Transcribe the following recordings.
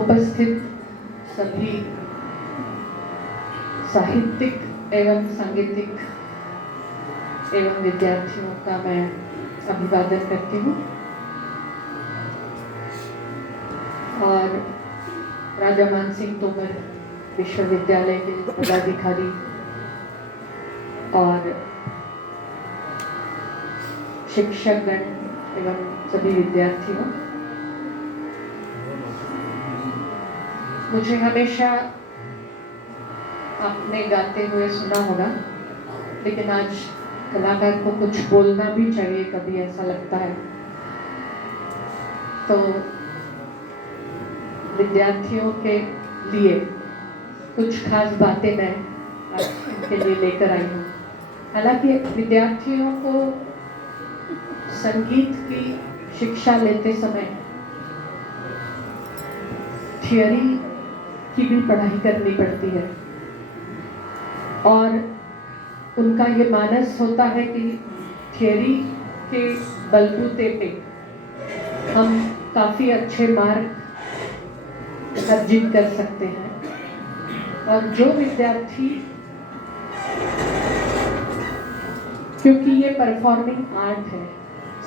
उपस्थित सभी साहित्यिक एवं सांगीतिक एवं विद्यार्थियों का मैं अभिवादन करती हूँ और राजा मानसिंह तोमर विश्वविद्यालय के पदाधिकारी और शिक्षकगण एवं सभी विद्यार्थियों, मुझे हमेशा आपने गाते हुए सुना होगा, लेकिन आज कलाकार को कुछ बोलना भी चाहिए, कभी ऐसा लगता है। तो विद्यार्थियों के लिए कुछ खास बातें मैं आज इनके लिए लेकर आई हूँ। हालांकि विद्यार्थियों को संगीत की शिक्षा लेते समय थियोरी की भी पढ़ाई करनी पड़ती है और उनका ये मानस होता है कि थियोरी के बलबूते पे हम काफ़ी अच्छे मार्क अर्जित कर सकते हैं। और जो विद्यार्थी, क्योंकि ये परफॉर्मिंग आर्ट है,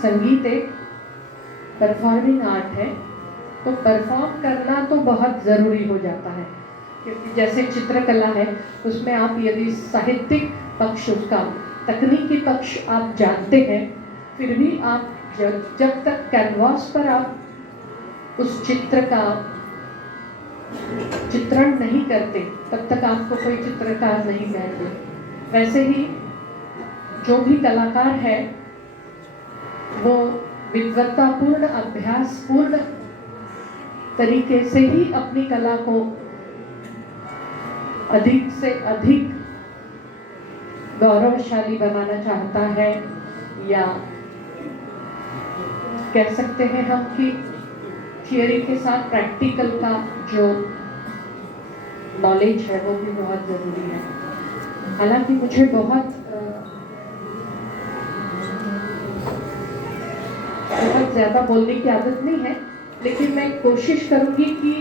संगीत एक परफॉर्मिंग आर्ट है, तो परफॉर्म करना तो बहुत ज़रूरी हो जाता है। क्योंकि जैसे चित्रकला है, उसमें आप यदि साहित्यिक पक्ष, उसका तकनीकी पक्ष आप जानते हैं, फिर भी आप जब तक कैनवास पर आप उस चित्र का चित्रण नहीं करते, तब तक आपको कोई चित्रकार नहीं कहेंगे। वैसे ही जो भी कलाकार है, वो विद्वत्तापूर्ण, अभ्यासपूर्ण तरीके से ही अपनी कला को अधिक से अधिक गौरवशाली बनाना चाहता है, या कह सकते हैं हम कि थियोरी के साथ प्रैक्टिकल का जो नॉलेज है वो भी बहुत ज़रूरी है। हालांकि मुझे बहुत ज़्यादा बोलने की आदत नहीं है, लेकिन मैं कोशिश करूँगी कि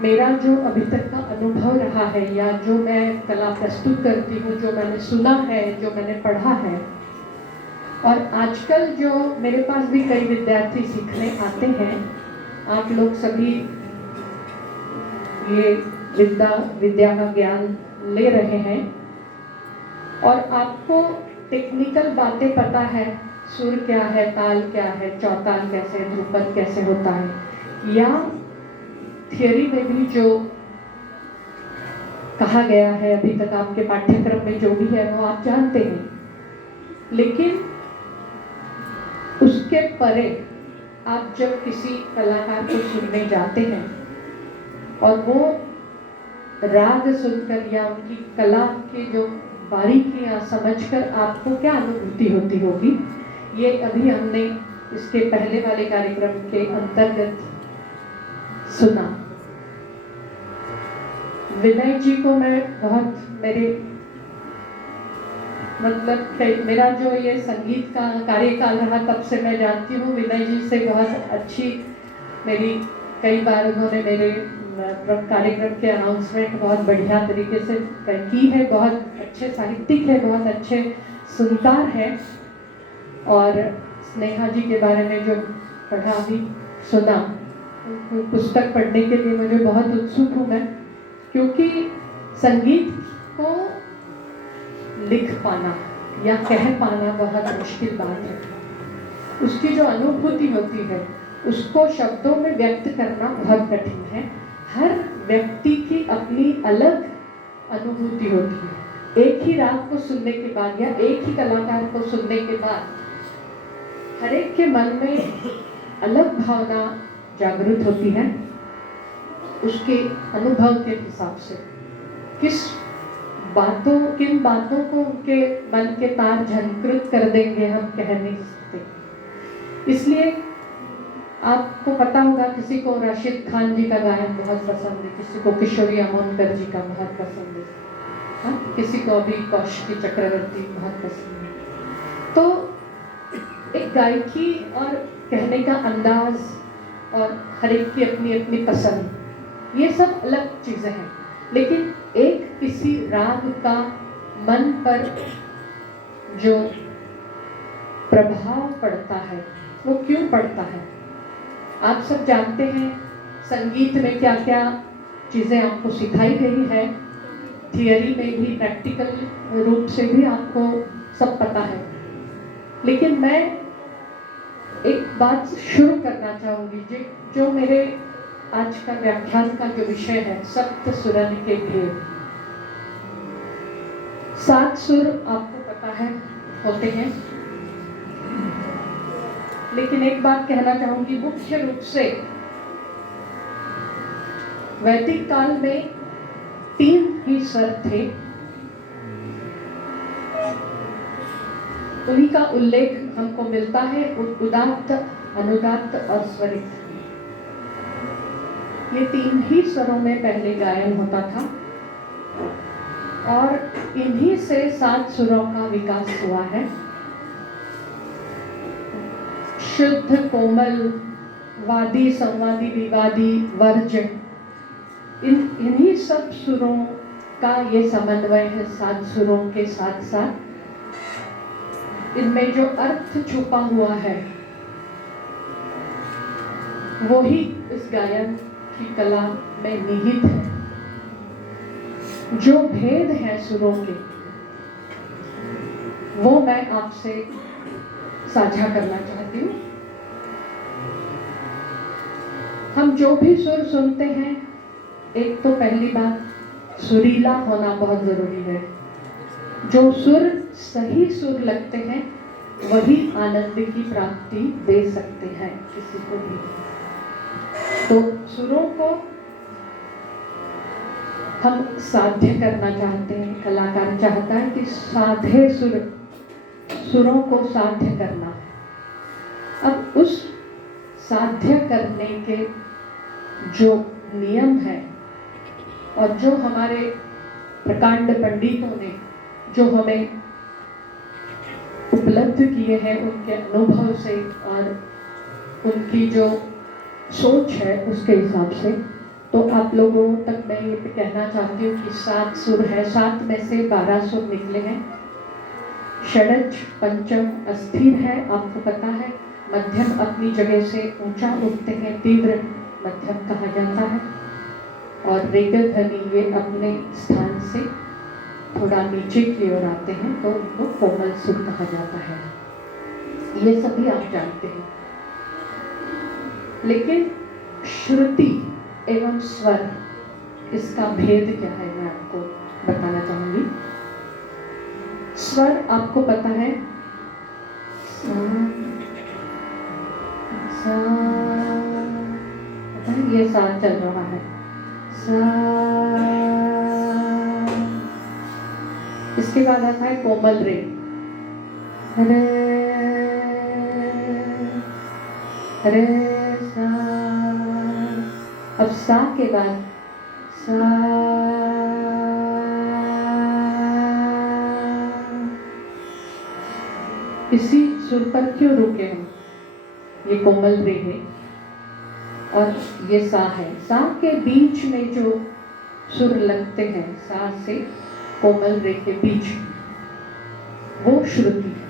मेरा जो अभी तक का अनुभव रहा है, या जो मैं कला प्रस्तुत करती हूँ, जो मैंने सुना है, जो मैंने पढ़ा है, और आजकल जो मेरे पास भी कई विद्यार्थी सीखने आते हैं, आप लोग सभी ये विद्या का ज्ञान ले रहे हैं और आपको टेक्निकल बातें पता है, सुर क्या है, ताल क्या है, चौताल कैसे, ध्रुपद कैसे होता है, या थियोरी में भी जो कहा गया है अभी तक आपके पाठ्यक्रम में जो भी है वो आप जानते हैं। लेकिन उसके परे आप जब किसी कलाकार को सुनने जाते हैं और वो राग सुनकर या उनकी कला की जो बारीकियां समझकर आपको क्या अनुभूति होती होगी, ये अभी हमने इसके पहले वाले कार्यक्रम के अंतर्गत सुना। विनय जी को मैं बहुत, मेरा जो ये संगीत का कार्यकाल रहा तब से मैं जानती हूँ विनय जी से बहुत अच्छी मेरी, कई बार उन्होंने मेरे कार्यक्रम के अनाउंसमेंट बहुत बढ़िया तरीके से की है, बहुत अच्छे साहित्यिक है, बहुत अच्छे सुनकार है। और स्नेहा जी के बारे में जो पढ़ा भी सुना, पुस्तक पढ़ने के लिए मुझे बहुत उत्सुक हूँ मैं, क्योंकि संगीत को लिख पाना या कह पाना बहुत मुश्किल बात है। उसकी जो अनुभूति होती है उसको शब्दों में व्यक्त करना बहुत कठिन है। हर व्यक्ति की अपनी अलग अनुभूति होती है। एक ही राग को सुनने के बाद या एक ही कलाकार को सुनने के बाद हर एक के मन में अलग भावना जागृत होती है, उसके अनुभव के हिसाब से। किन बातों को उनके मन के तार झंकृत कर देंगे हम कह नहीं सकते। इसलिए आपको पता होगा, किसी को राशिद खान जी का गायन बहुत पसंद है, किसी को किशोरी अमोनकर जी का बहुत पसंद है, हाँ, किसी को अभी कौशिकी चक्रवर्ती बहुत पसंद है। तो एक गायकी और कहने का अंदाज और हर एक की अपनी अपनी पसंद, ये सब अलग चीज़ें हैं, लेकिन एक किसी राग का मन पर जो प्रभाव पड़ता है वो क्यों पड़ता है? आप सब जानते हैं संगीत में क्या क्या चीज़ें आपको सिखाई गई है, थियरी में भी, प्रैक्टिकल रूप से भी आपको सब पता है। लेकिन मैं एक बात शुरू करना चाहूँगी जो मेरे आज का व्याख्यान का जो विषय है, सप्त सुरन के भेद। 7 सुर आपको पता है होते हैं, लेकिन एक बात कहना चाहूँगी, मुख्य रूप से वैदिक काल में 3 ही स्वर थे। उन्हीं का उल्लेख हमको मिलता है, उदात्त, अनुदात्त और स्वरित। ये 3 ही स्वरों में पहले गायन होता था और इन्हीं से 7 सुरों का विकास हुआ है। शुद्ध, कोमल, वादी, संवादी, विवादी, वर्ज, इन्हीं सब सुरों का ये समन्वय है 7 सुरों के साथ साथ इनमें जो अर्थ छुपा हुआ है वो ही इस गायन की कला में निहित है। जो भेद है सुरों के वो मैं आपसे साझा करना चाहती हूँ। हम जो भी सुर सुनते हैं, एक तो पहली बात सुरीला होना बहुत जरूरी है। जो सुर सही सुर लगते हैं वही आनंद की प्राप्ति दे सकते हैं किसी को भी। तो सुरों को हम साध्य करना चाहते हैं, कलाकार चाहता है कि साधे सुरों को साध्य करना। अब उस साध्य करने के जो नियम है और जो हमारे प्रकांड पंडितों ने जो हमें उपलब्ध किए हैं उनके अनुभव से और उनकी जो सोच है उसके हिसाब से, तो आप लोगों तक मैं ये कहना चाहती हूँ कि 7 सुर है, 7 में से 12 सुर निकले हैं। षडज, पंचम अस्थिर है, आपको पता है। मध्यम अपनी जगह से ऊंचा उठते हैं, तीव्र मध्यम कहा जाता है। और रेग ध्वनि ये अपने स्थान से थोड़ा नीचे की ओर आते हैं तो उनको कोमल सुर कहा जाता है। ये सभी आप जानते हैं। लेकिन श्रुति एवं स्वर, इसका भेद क्या है मैं आपको बताना चाहूंगी। स्वर आपको पता है, ये साथ चल रहा है, इसके बाद आता है कोमल रे, रे रे सा। अब सा के बाद सा, इसी सुर पर क्यों रुके हम? ये कोमल रे है और ये सा है। सा के बीच में जो सुर लगते हैं, सा से कोमल रे के बीच, वो श्रुति है।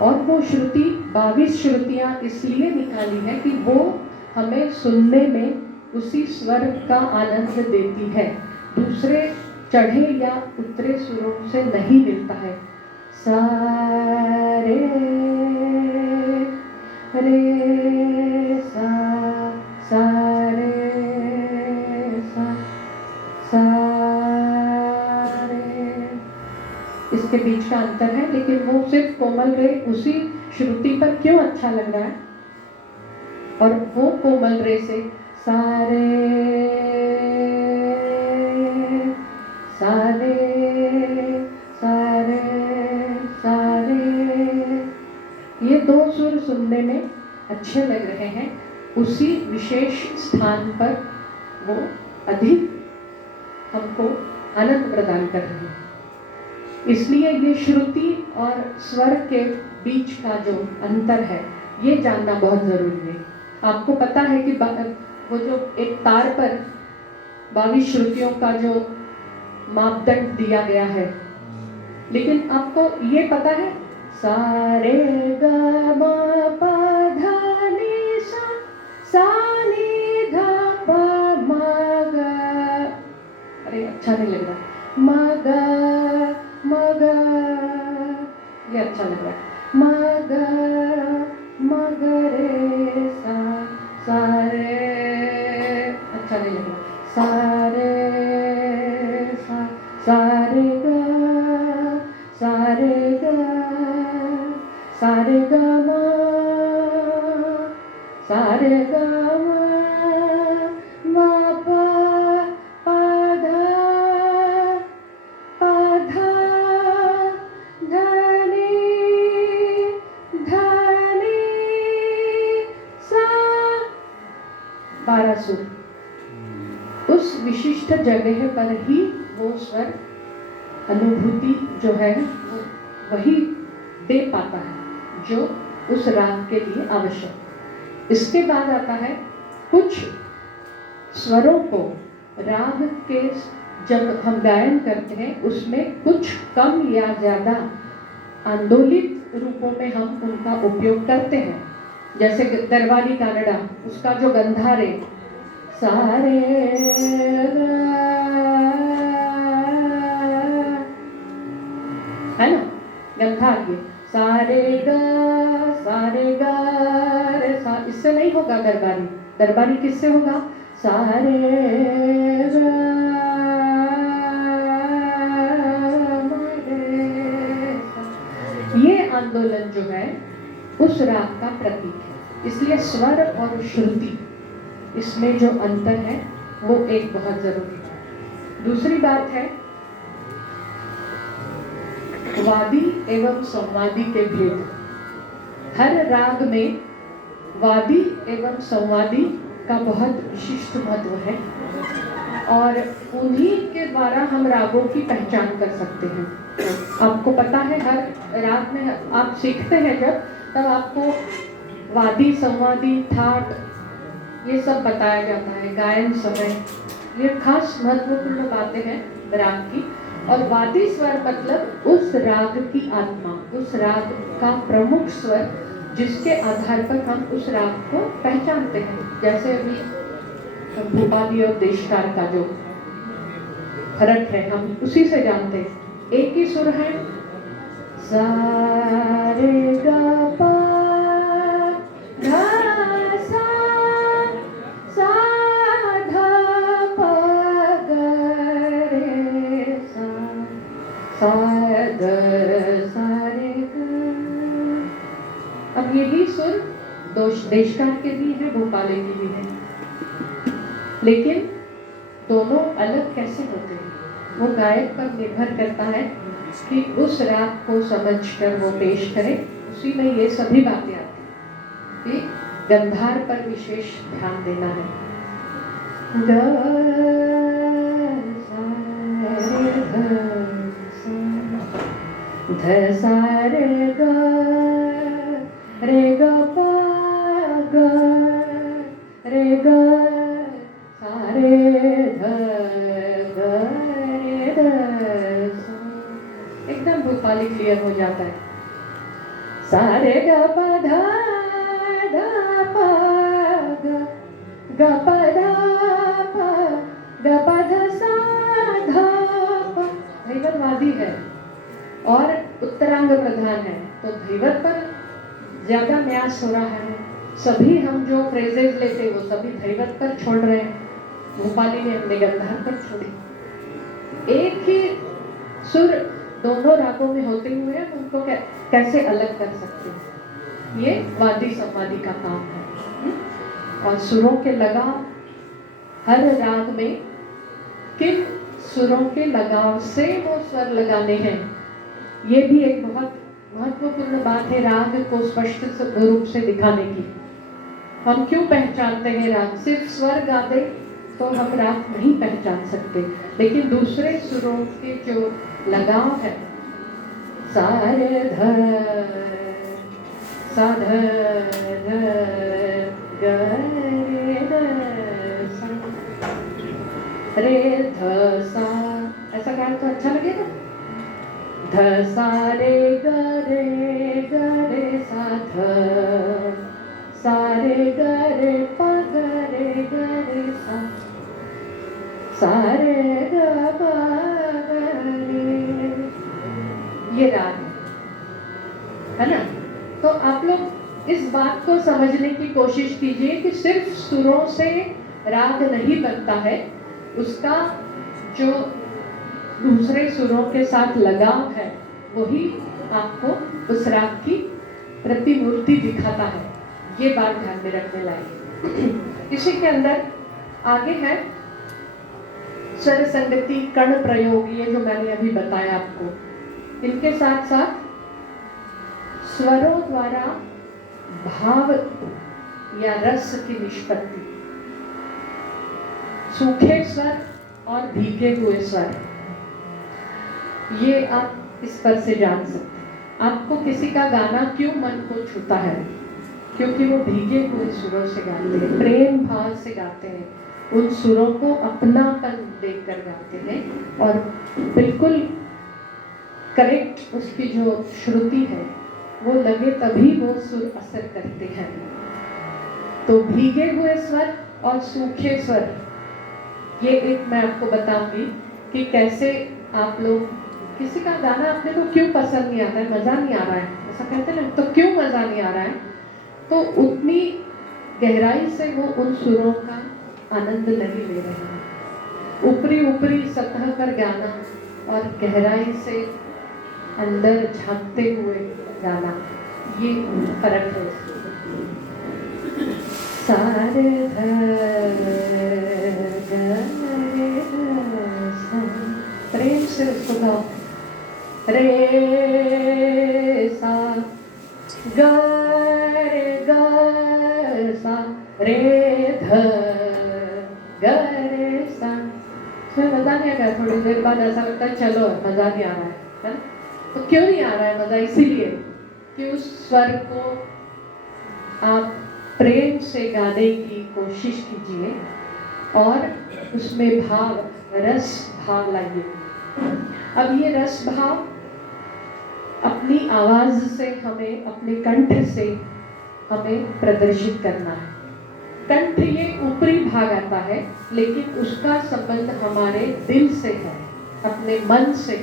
और वो श्रुति 22 श्रुतियां इसलिए निकाली है कि वो हमें सुनने में उसी स्वर का आनंद देती है, दूसरे चढ़े या उतरे सुरों से नहीं मिलता है। सा रे रे सा, सा रे सा, सा रे, इसके बीच का अंतर है। लेकिन वो सिर्फ कोमल रे उसी श्रुति पर क्यों अच्छा लग रहा है? और वो कोमल रे से सारे सारे सारे सारे, ये 2 सुर सुनने में अच्छे लग रहे हैं, उसी विशेष स्थान पर वो अधिक हमको आनंद प्रदान कर रहे हैं। इसलिए ये श्रुति और स्वर के बीच का जो अंतर है ये जानना बहुत जरूरी है। आपको पता है कि वो जो एक तार पर 22 श्रुतियों का जो मापदंड दिया गया है, लेकिन आपको ये पता है सा रे ग म प ध नि सा नि ध प म ग, अरे अच्छा नहीं लग रहा, म ग ये अच्छा लग रहा है, म ग रे सा रे, अच्छा नहीं लग रहा, सा रे ग म प ध ध नि सा, 12 सुर। उस विशिष्ट जगह पर ही वो स्वर अनुभूति जो है वो वही दे पाता है जो उस राग के लिए आवश्यक। इसके बाद आता है कुछ स्वरों को राग के जब हम गायन करते हैं उसमें कुछ कम या ज्यादा आंदोलित रूपों में हम उनका उपयोग करते हैं, जैसे दरबारी कानड़ा, उसका जो गंधारे सारे है ना, गंधार ये सारे ग रे सा, इससे नहीं होगा दरबारी। दरबारी किससे होगा, सारे ग ये आंदोलन जो है उस राग का प्रतीक है। इसलिए स्वर और श्रुति इसमें जो अंतर है वो एक बहुत जरूरी है। दूसरी बात है वादी एवं संवादी के भेद। हर राग में वादी एवं संवादी का बहुत विशिष्ट महत्व है और उन्हीं के द्वारा हम रागों की पहचान कर सकते हैं। आपको पता है हर राग में आप सीखते हैं जब, तब आपको वादी, संवादी, ठाट ये सब बताया जाता है, गायन समय, ये खास महत्वपूर्ण बातें हैं राग की। और वादी स्वर मतलब उस राग की आत्मा, उस राग का प्रमुख स्वर जिसके आधार पर हम उस राग को पहचानते हैं। जैसे अभी भूपाली और देशकार का जो फर्क है हम उसी से जानते हैं। एक ही सुर है सा रे ग प ध सा ध प ग रे सा ध सा रे ग। अब यही सुर देशकार के भी है, भोपाली के भी है, लेकिन दोनों अलग कैसे होते हैं वो गायक पर निर्भर करता है कि उस राग को समझकर वो पेश करे। उसी में ये सभी बातें आती हैं कि गंधार पर विशेष ध्यान देना है। ध सा रे ग रे ग प ग रे ग सा रे ध ग रे ध सा, एकदम भोपाली क्लियर हो जाता है। सा रे ग प ध प ग प ध सा ध प। धैवतवादी है और उत्तरांग प्रधान है, तो धैवत पर ज्यादा न्यास हो रहा है। सभी हम जो फ्रेजेज लेते वो सभी धैवत पर छोड़ रहे हैं, भोपाली ने हमने गंधार पर छोड़ी। एक ही सुर दोनों रागों में होते हुए हम उनको कैसे अलग कर सकते हैं, ये वादी संवादी का काम है। और सुरों के लगाव, हर राग में किन सुरों के लगाव से वो स्वर लगाने हैं, ये भी एक बहुत महत्वपूर्ण बात है राग को स्पष्ट रूप से दिखाने की। हम क्यों पहचानते हैं राग? सिर्फ स्वर गा दे तो हम राग नहीं पहचान सकते, लेकिन दूसरे सुरों के जो लगाव है, सा रे ध सा ध ग रे ध सा रे ध सा, ऐसा गाएं तो अच्छा लगेगा। ध सा रे ग रे सा ध सा रे ग रे प ग रे सा रे ग प ग रे। ये राग है ना। तो आप लोग इस बात को समझने की कोशिश कीजिए कि सिर्फ सुरों से राग नहीं बनता है, उसका जो दूसरे सुरों के साथ लगाव है वही आपको उस राग की प्रतिमूर्ति दिखाता है। ये बात ध्यान में रखने लायक। इसी के अंदर आगे है स्वर संगति, कर्ण प्रयोग, ये जो मैंने अभी बताया आपको। इनके साथ साथ स्वरों द्वारा भाव या रस की निष्पत्ति, सूखे स्वर और भीगे हुए स्वर, ये आप इस पर से जान सकते हैं। आपको किसी का गाना क्यों मन को छूता है? क्योंकि वो भीगे हुए सुरों से गाते हैं, प्रेम भाव से गाते हैं, उन सुरों को अपनापन देकर गाते हैं और बिल्कुल करेक्ट उसकी जो श्रुति है वो लगे तभी वो सुर असर करते हैं। तो भीगे हुए स्वर और सूखे स्वर, ये एक मैं आपको बताऊंगी कि कैसे आप लोग, किसी का गाना अपने को क्यों पसंद नहीं आता है, मजा नहीं आ रहा है, ऐसा कहते हैं ना, तो क्यों मजा नहीं आ रहा है? तो उतनी गहराई से वो उन सुरों का आनंद नहीं ले रहे हैं। ऊपरी ऊपरी सतह पर गाना और गहराई से अंदर झांकते हुए गाना, ये फर्क है। सारे प्रेम से उसको गाओ। रे सा ग रे सा रे ध ग रे सा। इसमें मजा नहीं आ रहा है, थोड़ी देर बाद ऐसा लगता है चलो मजा नहीं आ रहा है ना? तो क्यों नहीं आ रहा है मजा? इसीलिए कि उस स्वर को आप प्रेम से गाने की कोशिश कीजिए और उसमें भाव, रस भाव लाइए। अब ये रस भाव अपनी आवाज से हमें, अपने कंठ से हमें प्रदर्शित करना है। कंठ ये ऊपरी भाग आता है, लेकिन उसका संबंध हमारे दिल से है, अपने मन से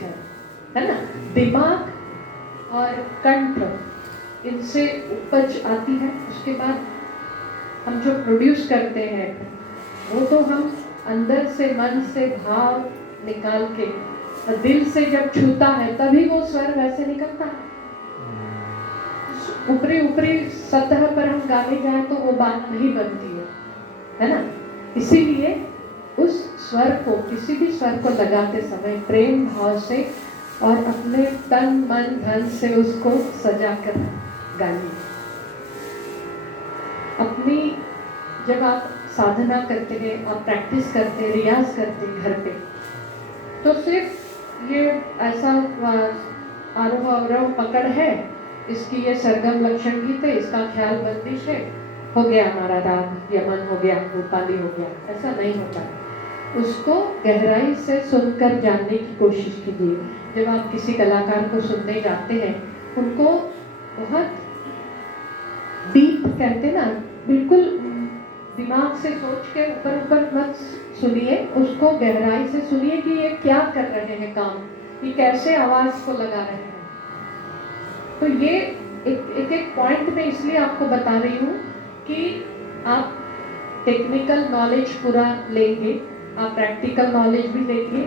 है ना। दिमाग और कंठ, इनसे उपज आती है, उसके बाद हम जो प्रोड्यूस करते हैं वो तो हम अंदर से, मन से भाव निकाल के दिल से जब छूता है तभी वो स्वर वैसे निकलता है। ऊपरी ऊपरी सतह पर हम गाने जाए तो वो बात नहीं बनती है ना। इसीलिए उस स्वर को, किसी भी स्वर को लगाते समय प्रेम भाव से और अपने तन मन धन से उसको सजा कर गाइए। अपनी, जब आप साधना करते हैं, आप प्रैक्टिस करते हैं, रियाज करते हैं घर पे, तो सिर्फ ये ऐसा आरोह अवरोह पकड़ है, इसकी ये सरगम लक्षण गीत है, इसका ख्याल बंदिश है, हो गया हमारा राग, यमन हो गया, भूपाली हो गया, ऐसा नहीं होता। उसको गहराई से सुनकर जानने की कोशिश कीजिए। जब आप किसी कलाकार को सुनने जाते हैं, उनको बहुत डीप कहते ना, बिल्कुल दिमाग से सोच के ऊपर ऊपर मत सुनिए, उसको गहराई से सुनिए कि ये क्या कर रहे हैं काम, ये कैसे आवाज को लगा रहे हैं। तो ये एक एक पॉइंट में इसलिए आपको बता रही हूँ कि आप टेक्निकल नॉलेज पूरा लेंगे, आप प्रैक्टिकल नॉलेज भी लेंगे,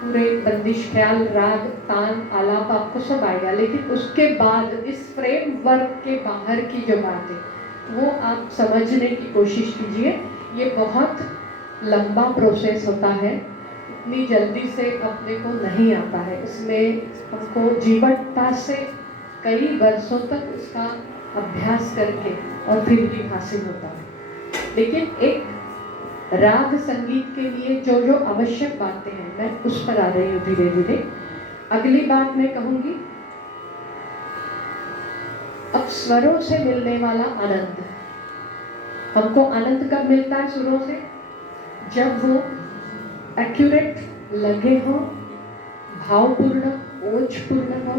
पूरे बंदिश, ख्याल, राग, तान, आलाप आपको सब आएगा। लेकिन उसके बाद इस फ्रेमवर्क के बाहर की जो बात है वो आप समझने की कोशिश कीजिए। ये बहुत लंबा प्रोसेस होता है, इतनी जल्दी से अपने को नहीं आता है। इसमें हमको जीवटता से कई वर्षों तक उसका अभ्यास करके और फिर भी हासिल होता है। लेकिन एक राग संगीत के लिए जो जो आवश्यक बातें हैं, मैं उस पर आ रही हूँ धीरे धीरे। अगली बात मैं कहूँगी, अब स्वरों से मिलने वाला आनंद। हमको आनंद कब मिलता है सुरों से? जब वो एक्यूरेट लगे हो, भावपूर्ण, ओजपूर्ण हो,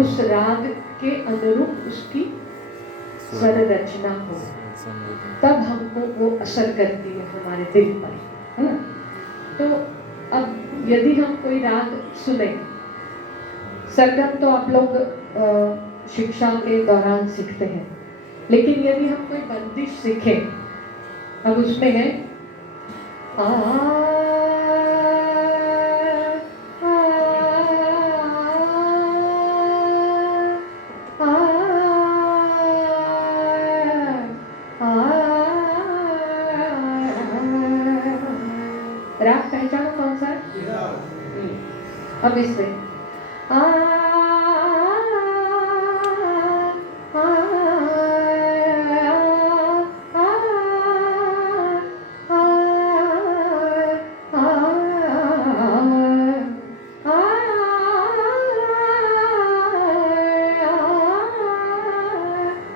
उस राग के अनुरूप उसकी स्वर रचना हो, तब हमको वो असर करती है हमारे दिल पर, है ना। तो अब यदि हम कोई राग सुने, सरगम तो आप लोग शिक्षा के दौरान सीखते हैं, लेकिन यदि हम कोई बंदिश सीखें, अब उसमें है राग पहचानो कौन सा है? अब इसमें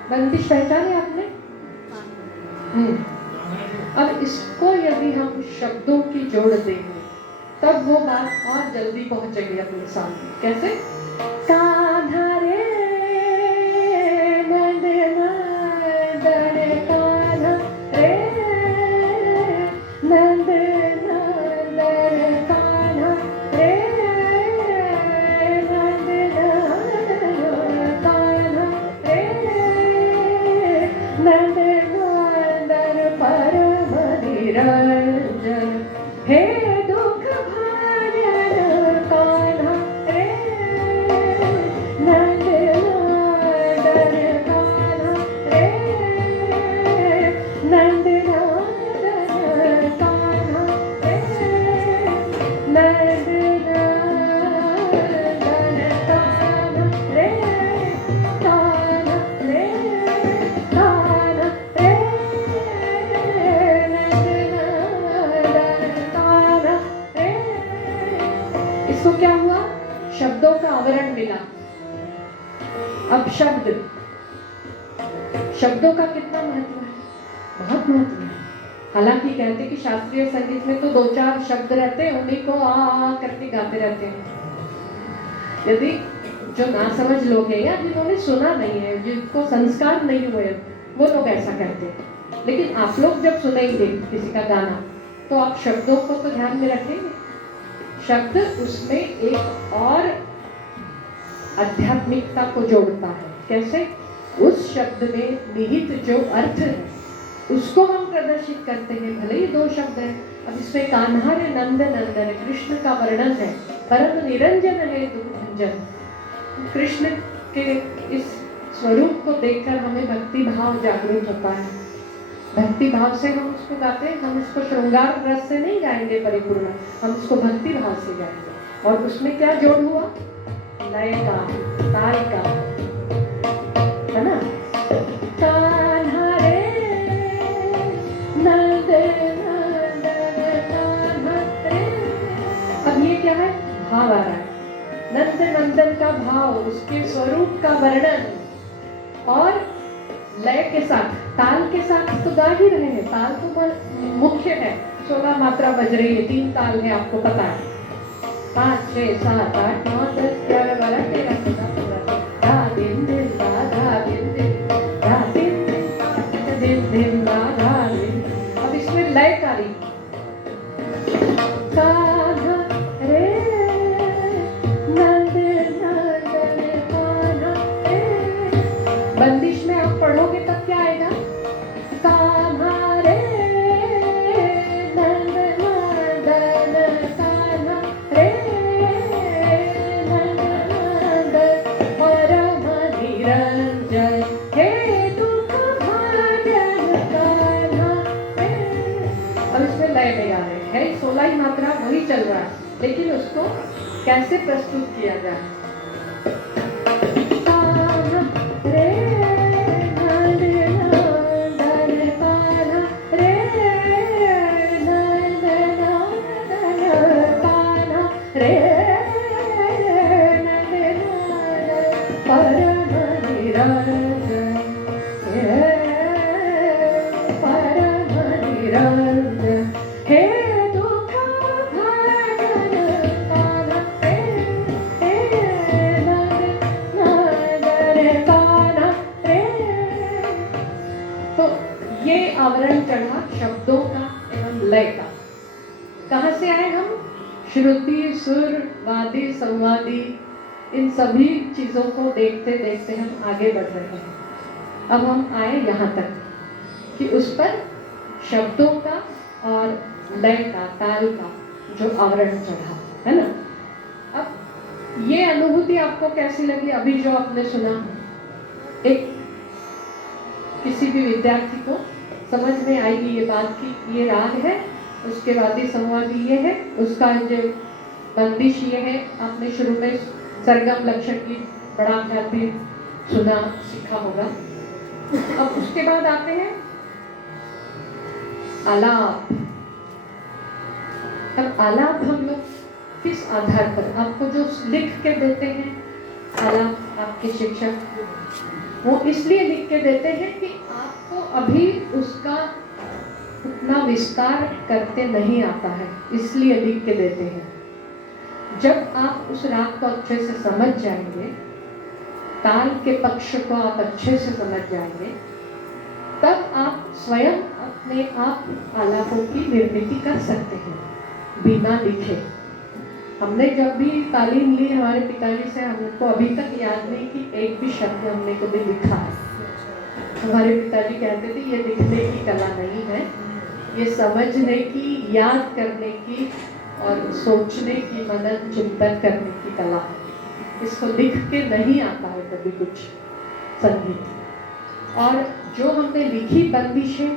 बंदिश पहचाने आपने? अब इसको यदि हम शब्दों की जोड़ देंगे, तब वो बात और जल्दी पहुंचेगी अपने सामने। कैसे? कान्हा रे नंद नंदन कान्हा रे नंद नंदन कान्हा रे नंद नंदन कान्हा रे नंद नंदन परम निरंजन हे दुख भाजन कान्हा रे नंद नंदन कान्हा रे नंद नंदन कान्हा रे नंद नंदन कान्हा रे कान्हा रे कान्हा रे इसको क्या हुआ? शब्दों का आवरण मिला। अब शब्दों का कितना महत्व है? बहुत महत्व है। हालांकि कहते कि शास्त्रीय संगीत में तो 2-4 शब्द रहते हैं, उन्हीं को आ करके गाते रहते हैं। यदि जो ना समझ लोग हैं या जिन्होंने सुना नहीं है, जिनको संस्कार नहीं हुए, वो लोग ऐसा कहते हैं। लेकिन आप लोग जब सुनेंगे किसी का गाना, तो आप शब्दों को तो ध्यान में रखेंगे। शब्द उसमें एक और आध्यात्मिकता को जोड़ता है। कैसे? उस शब्द में निहित जो अर्थ है, उसको हम प्रदर्शित करते हैं। भले ही 2 शब्द हैं। अब इसमें कान्हा रे नंद नंदन कृष्ण का वर्णन है, परम निरंजन है दुख भंजन। कृष्ण के इस स्वरूप को देखकर हमें भक्ति भाव जागृत होता है। भक्ति भाव से हम उसको गाते हैं। हम इसको श्रृंगार रस से नहीं गाएंगे परिपूर्ण, हम उसको भक्ति भाव से गाएंगे। और उसमें क्या जोड़ हुआ? लय का, ताल का, है ना। कान्हा रे नंद नंदन कान्हा रे। अब ये क्या है? भाव आ रहा है। नंद नंदन का भाव, उसके स्वरूप का वर्णन, और लय के साथ, ताल के साथ तो गा ही रहे हैं। ताल तो मुख्य है। 16 मात्रा बज रही है, 3 ताल है, आपको पता है। 5, 6, 7, 8, 9, 10, 11, 12, 13, 14, 15, धा दिन दिन धा धा दिन दिन धा दिन दिन दिन धा धा दिन। अब इसमें लय कारी कान्हा रे नंद नंदन कान्हा रे। बंदिश में आप पढ़ोगे तब क्या आएगा? कान्हा रे नंद नंदन कान्हा रे नंद नंदन परम निरंजन हे दुख भाजन कान्हा रे। अब इसमें लय में गा रहे हैं। 16 ही मात्रा वही चल रहा है, लेकिन उसको कैसे प्रस्तुत किया जाए? कान्हा रे नंद नंदन कान्हा रे नंद नंदन कान्हा रे नंद नंदन परम निरंजन हे परम निरंजन हे दुख से आए हम श्रुति, सुर, वादी, संवादी, इन सभी चीज़ों को देखते देखते हम आगे बढ़ रहे हैं। अब हम आए यहाँ तक कि उस पर शब्दों का और लय का, ताल का जो आवरण चढ़ा, है ना। अब ये अनुभूति आपको कैसी लगी? अभी जो आपने सुना, एक किसी भी विद्यार्थी को समझ में आएगी ये बात कि ये राग है, उसके वादी संवादी ये है, उसका जो बंदिश ये है। आपने शुरू में सरगम लक्षण की बड़ा ख्याल भी सुना, सीखा होगा। अब उसके बाद आते हैं आलाप। अब आलाप हम लोग किस आधार पर, आपको जो लिख के देते हैं आलाप आपके शिक्षक, वो इसलिए लिख के देते हैं कि आपको अभी उसका उतना विस्तार करते नहीं आता है, इसलिए लिख के देते हैं। जब आप उस राग को अच्छे से समझ जाएंगे, ताल के पक्ष को आप अच्छे से समझ जाएंगे, तब आप स्वयं अपने आप आलापों की निर्मिती कर सकते हैं बिना लिखे। हमने जब भी तालीम ली हमारे पिताजी से, हमको अभी तक याद नहीं कि एक भी शब्द हमने कभी लिखा है। हमारे पिताजी कहते थे ये लिखने की कला नहीं है, ये समझने की, याद करने की और सोचने की, मनन चिंतन करने की कला है। इसको लिख के नहीं आता है कभी कुछ संगीत। और जो हमने लिखी बंदिश है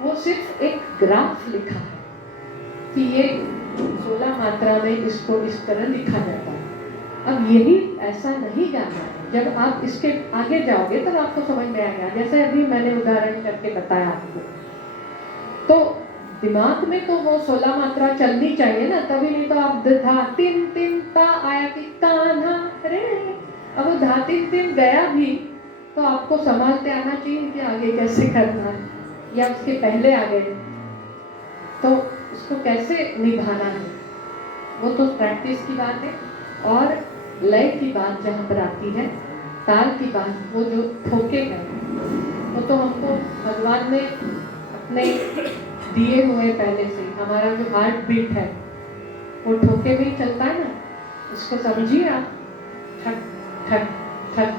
वो सिर्फ एक ग्राफ लिखा है कि ये 16 मात्रा में इसको इस तरह लिखा जाता है। अब यही ऐसा नहीं गाना है। जब आप इसके आगे जाओगे तब आपको समझ में आएगा। जैसे अभी मैंने उदाहरण करके बताया आपको, तो दिमाग में तो वो 16 मात्रा चलनी चाहिए ना, तभी नहीं तो आप धा तिन तिन ता आया कि तान्हा रे, अब वो धा तिन तिन गया भी तो आपको संभालते आना चाहिए कि आगे कैसे करना है, या उसके पहले आ गए तो उसको कैसे निभाना है। वो तो प्रैक्टिस की बात है। और लय की बात जहाँ पर आती है, ताल की बात, वो जो ठोके हैं वो तो हमको भगवान ने अपने दिए हुए पहले से। हमारा जो हार्ट बीट है वो ठोके में ही चलता है ना, इसको समझिए आप, ठक ठक ठक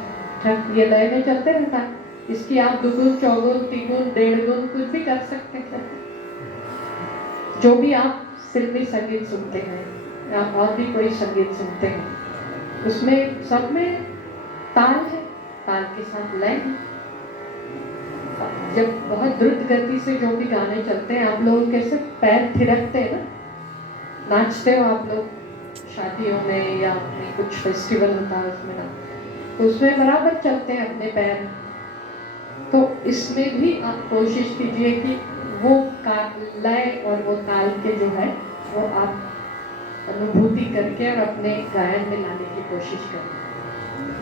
ठक, ये लय में चलते रहता है। इसकी आप दुगुन, चौगुन, तिगुन, 1.5 गुण कुछ भी कर सकते हैं। जो भी आप फिल्मी संगीत सुनते हैं या और भी कोई संगीत सुनते हैं, उसमें सब में ताल है, ताल के साथ लय है। जब बहुत द्रुत गति से जो भी गाने चलते हैं, आप लोग कैसे पैर थिरकते हैं ना, नाचते हो आप लोग शादियों में या अपने कुछ फेस्टिवल होता है उसमें ना, तो उसमें बराबर चलते हैं अपने पैर। तो इसमें भी आप कोशिश कीजिए कि वो लय और वो ताल के जो है वो आप अनुभूति करके और अपने गायन में लाने की कोशिश करें।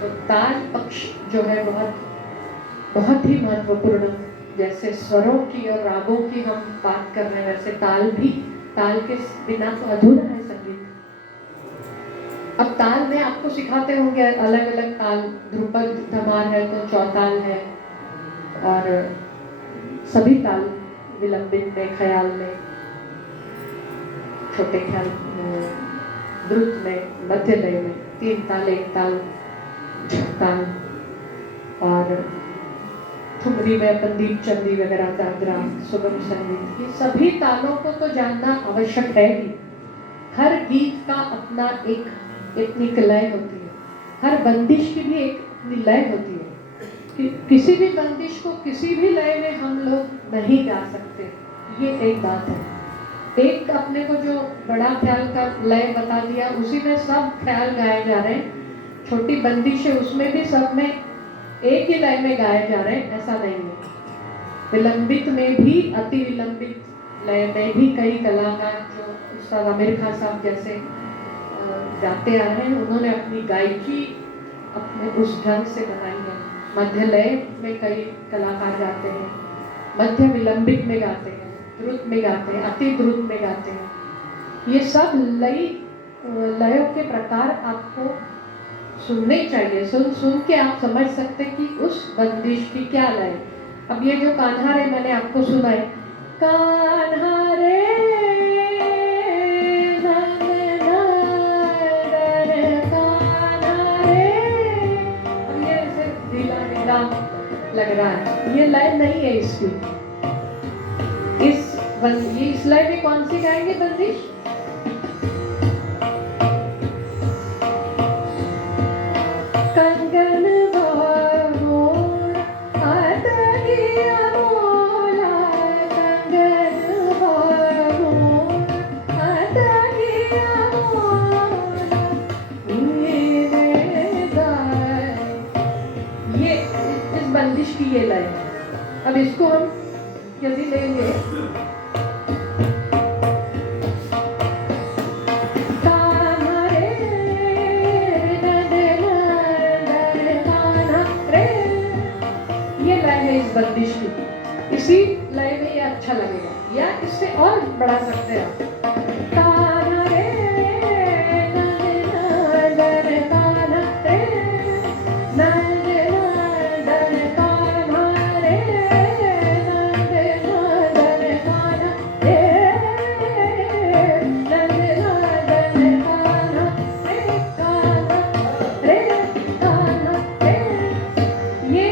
तो ताल पक्ष जो है बहुत ही महत्वपूर्ण। जैसे स्वरों की और रागों की हम बात कर रहे हैं, वैसे ताल भी, ताल के बिना तो अधूरा है संगीत। अब ताल में आपको सिखाते होंगे अलग अलग ताल, ध्रुपद धमार है तो चौताल है, और सभी ताल, विलंबित में, ख्याल में, छोटे ख्याल, द्रुत में, मध्य लय में, 3 ताल, 1 ताल, 6 ताल, और ठुमरी में अपन दीप चंदी वगैरह, दादरा, सुगम संगीत, ये सभी तालों को तो जानना आवश्यक है ही। हर गीत का अपना एक लय होती है, हर बंदिश की भी एक अपनी लय होती है। किसी भी बंदिश को किसी भी लय में हम लोग नहीं गा सकते, ये एक बात है। एक अपने को जो बड़ा ख्याल का लय बता दिया, उसी में सब ख्याल गाए जा रहे हैं। छोटी बंदिश है, उसमें भी सब में एक ही लय में गाए जा रहे हैं, ऐसा नहीं है। विलंबित में भी, अति विलंबित लय में भी कई कलाकार, जो उस्ताद आमिर खान साहब जैसे गाते आ रहे हैं, उन्होंने अपनी गायकी अपने उस ढंग से बनाई है। मध्य लय में कई कलाकार गाते हैं, मध्य विलंबित में गाते हैं, द्रुत में गाते हैं, अति द्रुत में गाते हैं। ये सब लयों के प्रकार आपको सुनने चाहिए। सुन के आप समझ सकते कि उस बंदिश की क्या लय। अब ये जो कान्हा रे मैंने आपको सुनाए, कान्हा रे लग रहा है, ये लय नहीं है इसकी। इस लय में कौन सी गाएंगे बंदिश? कंगन मोर अतगिया मोला, कंगन मोर अतगिया मोला, ये इस बंदिश की ये लय है। अब इसको हम यदि लेंगे बंदिश की, इसी लय में ये अच्छा लगेगा, या इससे और बढ़ा सकते हैं आप। ताना रे नंदन ताना रे नंदन ताना रे नंदन ताना रे नंदन ताना रे। ये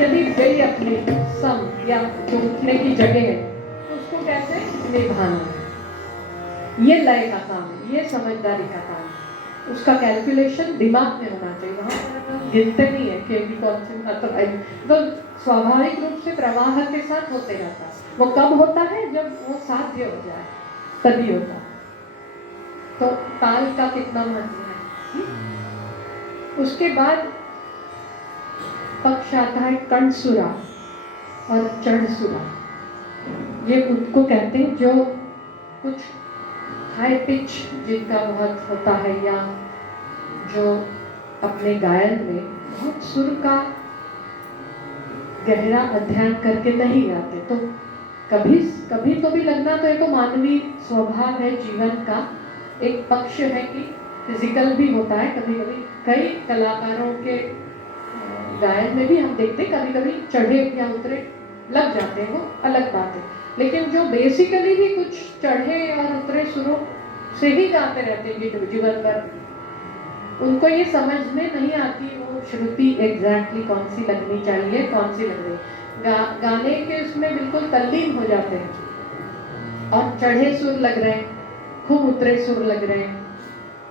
यदि गई अपनी सम या जो उठने की जगह है तो उसको कैसे निभाना है, ये लय का काम है, ये समझदारी का काम है। उसका कैलकुलेशन दिमाग में होना चाहिए, वहाँ गिनते नहीं है कि कौन से मतलब तो स्वाभाविक रूप से प्रवाह के साथ होते रहता है। वो कब होता है? जब वो साध्य हो जाए तभी होता है। तो ताल का कितना महत्व है। उसके बाद पक्ष आता है कंठसुरा और चढ़सुरा। ये उनको कहते हैं जो कुछ हाई पिच जिनका बहुत होता है, या जो अपने गायन में बहुत सुर का गहरा अध्ययन करके नहीं गाते। तो कभी कभी तो भी लगना, तो ये तो मानवीय स्वभाव है, जीवन का एक पक्ष है कि फिजिकल भी होता है। कभी कभी कई कलाकारों के गायन में भी हम देखते कभी कभी चढ़े या उतरे लग जाते हैं, वो अलग बात है। लेकिन जो बेसिकली भी कुछ चढ़े और उतरे सुरों से ही गाते रहते हैं जीवन भर, उनको ये समझ में नहीं आती वो श्रुति एग्जैक्टली कौन सी लगनी चाहिए, कौन सी लग रही। गाने के उसमें बिल्कुल तल्लीन हो जाते हैं और चढ़े सुर लग रहे हैं, खूब उतरे सुर लग रहे हैं।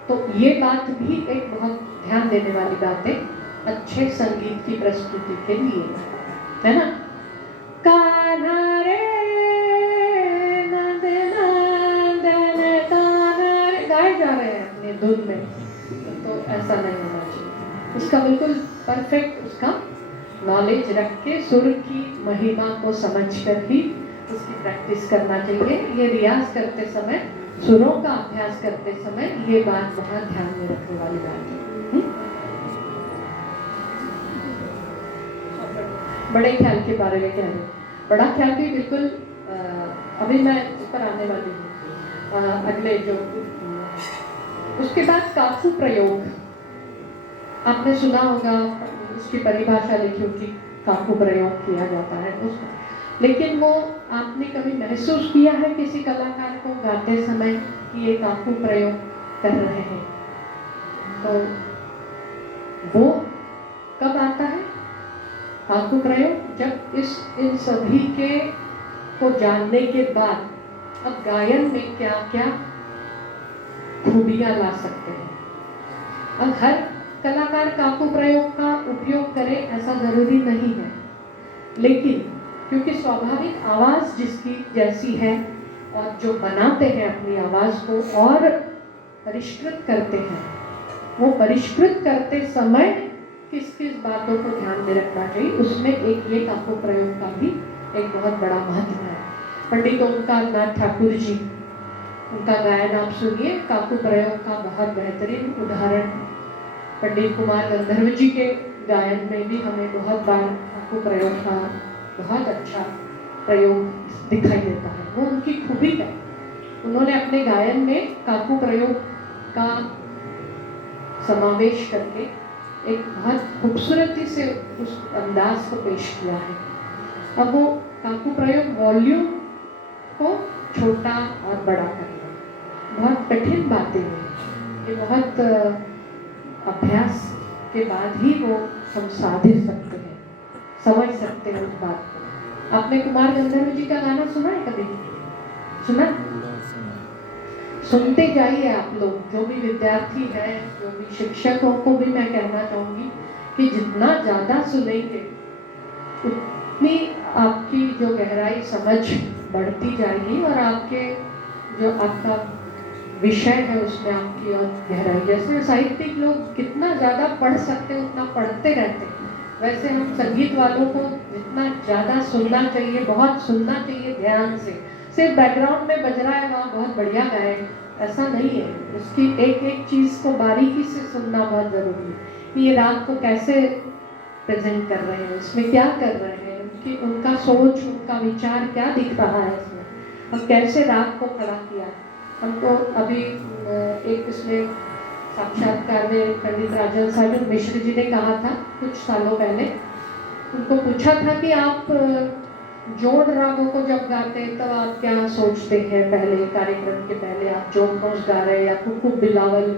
तो ये बात भी एक बहुत ध्यान देने वाली बात है अच्छे संगीत की प्रस्तुति के लिए, है ना। कान्हा रे नंद नंदन कान्हा रे गाए जा रहे हैं अपने धुन में, तो ऐसा नहीं होना चाहिए। उसका बिल्कुल परफेक्ट उसका नॉलेज रख के सुर की महिमा को समझकर ही उसकी प्रैक्टिस करना चाहिए। ये रियाज करते समय, सुरों का अभ्यास करते समय ये बात बहुत ध्यान में रखने वाली बात है। बड़े ख्याल के बारे में कह रहे हैं। बड़ा ख्याल भी बिल्कुल अभी मैं ऊपर आने वाली हूँ अगले जो। उसके बाद काफू प्रयोग आपने सुना होगा, उसकी परिभाषा लिखी होगी, काफू प्रयोग किया जाता है उसमें। लेकिन वो आपने कभी महसूस किया है किसी कलाकार को गाते समय कि ये काफू प्रयोग कर रहे हैं? तो वो कब आता है काफू प्रयोग? जब इन सभी के को जानने के बाद अब गायन में क्या क्या खूबियां ला सकते हैं। अब हर कलाकार काफू प्रयोग का उपयोग करे ऐसा जरूरी नहीं है, लेकिन क्योंकि स्वाभाविक आवाज जिसकी जैसी है और जो बनाते हैं अपनी आवाज को और परिष्कृत करते हैं, वो परिष्कृत करते समय किस किस बातों को ध्यान में रखना चाहिए, उसमें एक ये काफू प्रयोग का भी एक बहुत बड़ा महत्व है। पंडित ओमकार नाथ ठाकुर जी, उनका गायन आप सुनिए, काफू प्रयोग का बहुत बेहतरीन उदाहरण। पंडित कुमार गंधर्व जी के गायन में भी हमें बहुत बार काफू प्रयोग का बहुत अच्छा प्रयोग दिखाई देता है। वो उनकी खूबी है, उन्होंने अपने गायन में काफू प्रयोग का समावेश करके एक बहुत खूबसूरती से उस अंदाज को पेश किया है। अब वो काफू प्रयोग वॉल्यूम को छोटा और बड़ा करना बहुत कठिन बातें हैं, ये बहुत अभ्यास के बाद ही वो हम साध सकते हैं। समझ सकते हैं उस बात को। आपने कुमार गंधर्व जी का गाना सुना है कभी? सुना? सुनते जाइए आप लोग, जो भी विद्यार्थी हैं, जो भी शिक्षकों को भी मैं कहना चाहूंगी कि जितना ज़्यादा सुनेंगे उतनी आपकी जो गहराई समझ बढ़ती जाएगी और आपके जो आपका विषय है उसमें आपकी और गहराई। जैसे साहित्यिक लोग कितना ज़्यादा पढ़ सकते हैं उतना पढ़ते रहते हैं, वैसे हम संगीत वालों को जितना ज़्यादा सुनना चाहिए, बहुत सुनना चाहिए ध्यान से। सिर्फ बैकग्राउंड में बज रहा है वहाँ बहुत बढ़िया गाए, ऐसा नहीं है। उसकी एक एक चीज़ को बारीकी से सुनना बहुत ज़रूरी है कि ये राग को कैसे प्रेजेंट कर रहे हैं, उसमें क्या कर रहे हैं, उनका सोच, उनका विचार क्या दिख रहा है इसमें, और कैसे राग को खड़ा किया। हमको अभी एक इसमें साक्षात्कार में पंडित राजन सागर मिश्र जी ने कहा था कुछ सालों पहले, उनको पूछा था कि आप जोड़ रागों को जब गाते हैं तब आप क्या सोचते हैं? पहले कार्यक्रम के पहले आप जोड़ कोस गा रहे हैं या कुकु बिलावल,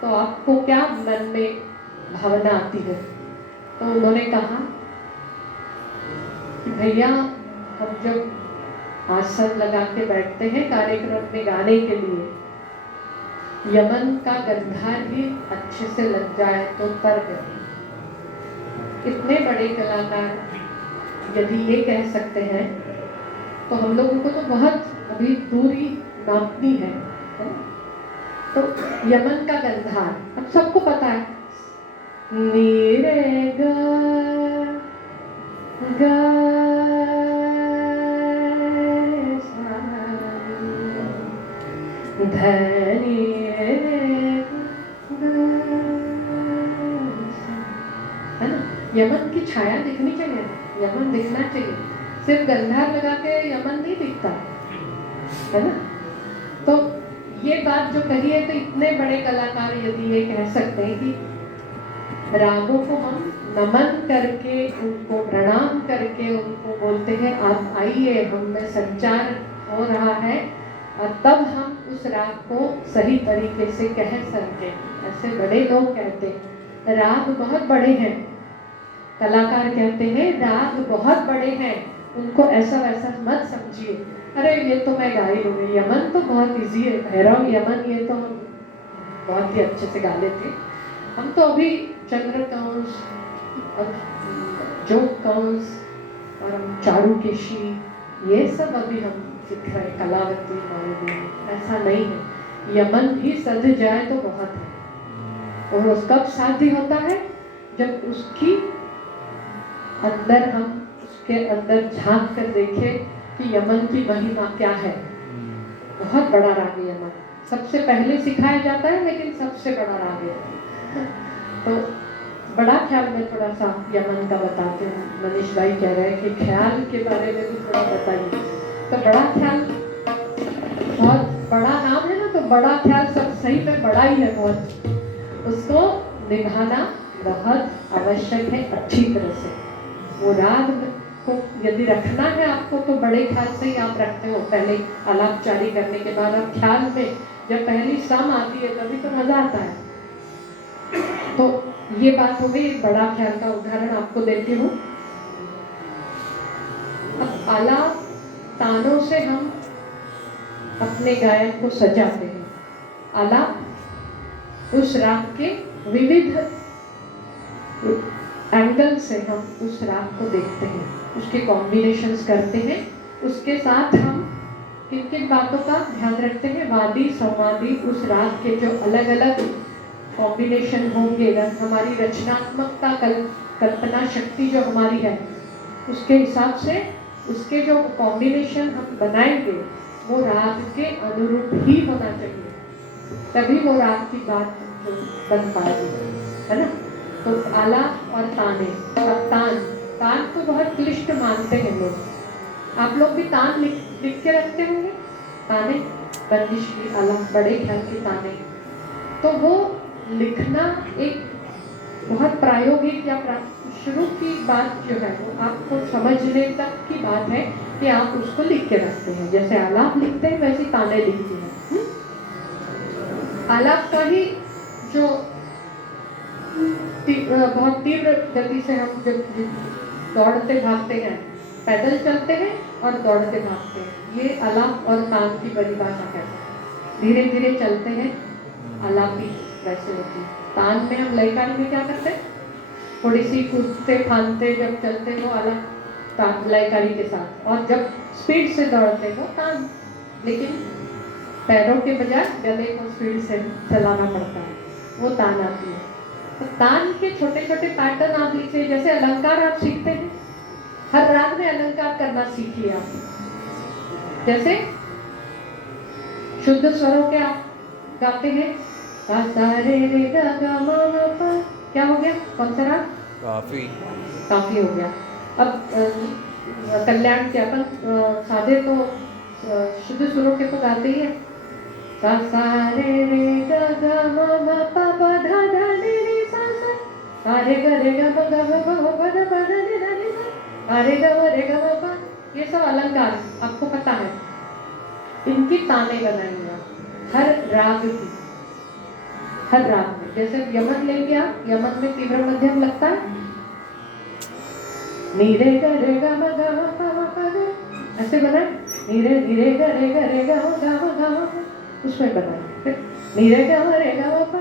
तो आपको क्या मन में भावना आती है? तो उन्होंने कहा कि भैया हम जब आसन लगा के बैठते हैं कार्यक्रम में गाने के लिए, यमन का गंधार भी अच्छे से लग जाए तो तर गए। इतने बड़े कलाकार यदि ये कह सकते हैं तो हम लोगों को तो बहुत अभी दूरी नापनी है। तो यमन का गंधार अब सबको पता है, नीरे गा गा धनी है ना। यमन की छाया दिखनी चाहिए, यमन दिखना चाहिए। सिर्फ गंधार लगा के यमन नहीं दिखता है ना। तो ये बात जो कही है, तो इतने बड़े कलाकार यदि ये कह सकते हैं कि रागों को हम नमन करके, उनको प्रणाम करके उनको बोलते हैं आप आइए, हम में संचार हो रहा है और तब हम उस राग को सही तरीके से कह सकते। ऐसे बड़े लोग कहते हैं राग बहुत बड़े हैं, कलाकार कहते हैं राग बहुत बड़े हैं, उनको ऐसा वैसा मत समझिए। अरे ये तो मैं गा ही लूँगी, यमन तो बहुत इजी है, भैरव यमन ये तो हम बहुत ही अच्छे से गा लेते। हम तो अभी चंद्रकांश और जोग कांश और हम चारुकेशी ये सब अभी हम सीख रहे, कलावती मालवी, ऐसा नहीं है। यमन भी सज जाए तो बहुत है, और कब साध्य होता है जब उसकी अंदर हम उसके अंदर झांक कर देखें कि यमन की महिमा क्या है। बहुत बड़ा राग है यमन, सबसे पहले सिखाया जाता है लेकिन सबसे बड़ा राग है। तो बड़ा ख्याल में थोड़ा सा यमन का बताते हूँ। मनीष भाई कह रहे हैं कि ख्याल के बारे में भी थोड़ा बताइए। तो बड़ा ख्याल बहुत बड़ा नाम है ना, तो बड़ा ख्याल सब सही में बड़ा ही है बहुत, उसको निभाना बहुत आवश्यक है अच्छी तरह से। वो राग को यदि रखना है आपको तो बड़े ख्याल से ही आप रखते हो। पहले आलाप जारी करने के बाद आप ख्याल में जब पहली सम आती है तभी तो मजा आता है। तो ये बात हो गई, एक बड़ा ख्याल का उदाहरण आपको देती हूँ। अब आलाप तानों से हम अपने गायन को सजाते हैं। आलाप उस राग के विविध एंगल से हम उस राग को देखते हैं, उसके कॉम्बिनेशंस करते हैं। उसके साथ हम किन किन बातों का ध्यान रखते हैं? वादी संवादी, उस राग के जो अलग अलग कॉम्बिनेशन होंगे, हमारी रचनात्मकता कल्पना शक्ति जो हमारी है उसके हिसाब से उसके जो कॉम्बिनेशन हम बनाएंगे वो राग के अनुरूप ही होना चाहिए, तभी वो राग की बात जो बन पाएगी, है ना। तो आलाप और ताने। अब तान तो बहुत क्लिष्ट मानते हैं लोग। आप लोग भी तान लिख के रखते होंगे, ताने, बंदिश की, आलाप, बड़े ख्याल की ताने। तो वो लिखना एक बहुत प्रायोगिक या शुरू की बात जो है वो आपको समझने तक की बात है कि आप उसको लिख के रखते हैं। जैसे आलाप लिखते हैं वैसे ताने लिखती हैं। आलाप का ही जो बहुत तीव्र गति से हम जब दौड़ते भागते हैं, पैदल चलते हैं और दौड़ते भागते हैं। ये आलाप और तान की परिभाषा है। धीरे धीरे चलते हैं, आलापी वैसे होती है। तान में हम लयकारी में क्या करते हैं, थोड़ी सी कूदते फांदते जब चलते वो अलग लयकारी के साथ, और जब स्पीड से दौड़ते वो तान। लेकिन पैरों के बजाय गले को स्पीड से चलाना पड़ता है, वो तान आती है। तो तान के छोटे छोटे पैटर्न आप लिखिए। जैसे अलंकार आप सीखते हैं, हर राग में अलंकार करना सीखिए आप। जैसे शुद्ध स्वरों के आप गाते हैं, सा सा रे रे गा गा मा मा पा, क्या हो गया, कौन सा राग? काफी काफी हो गया। अब कल्याण के अपन साधे तो शुद्ध स्वरों के तो गाते ही है, सा सा रे रे गा गा मा मा पा पा धा धा रे रे सा सा, सा रे गा मा गा मा पा पा धा पा धा रे धा रे सा, सा रे गा मा पा। ये सब अलंकार आपको पता है, इनकी ताने बनाएंगे आप हर राग की, हर राग में। जैसे यमन लेंगे आप, यमन में तीव्र मध्यम लगता है, नीरे गा रे गा मा गा मा पा मा पा रे, ऐसे बनाए, नीरे नीरे गा रे गा मा गा मा, उसमें बनाए नीरे गा मा पा।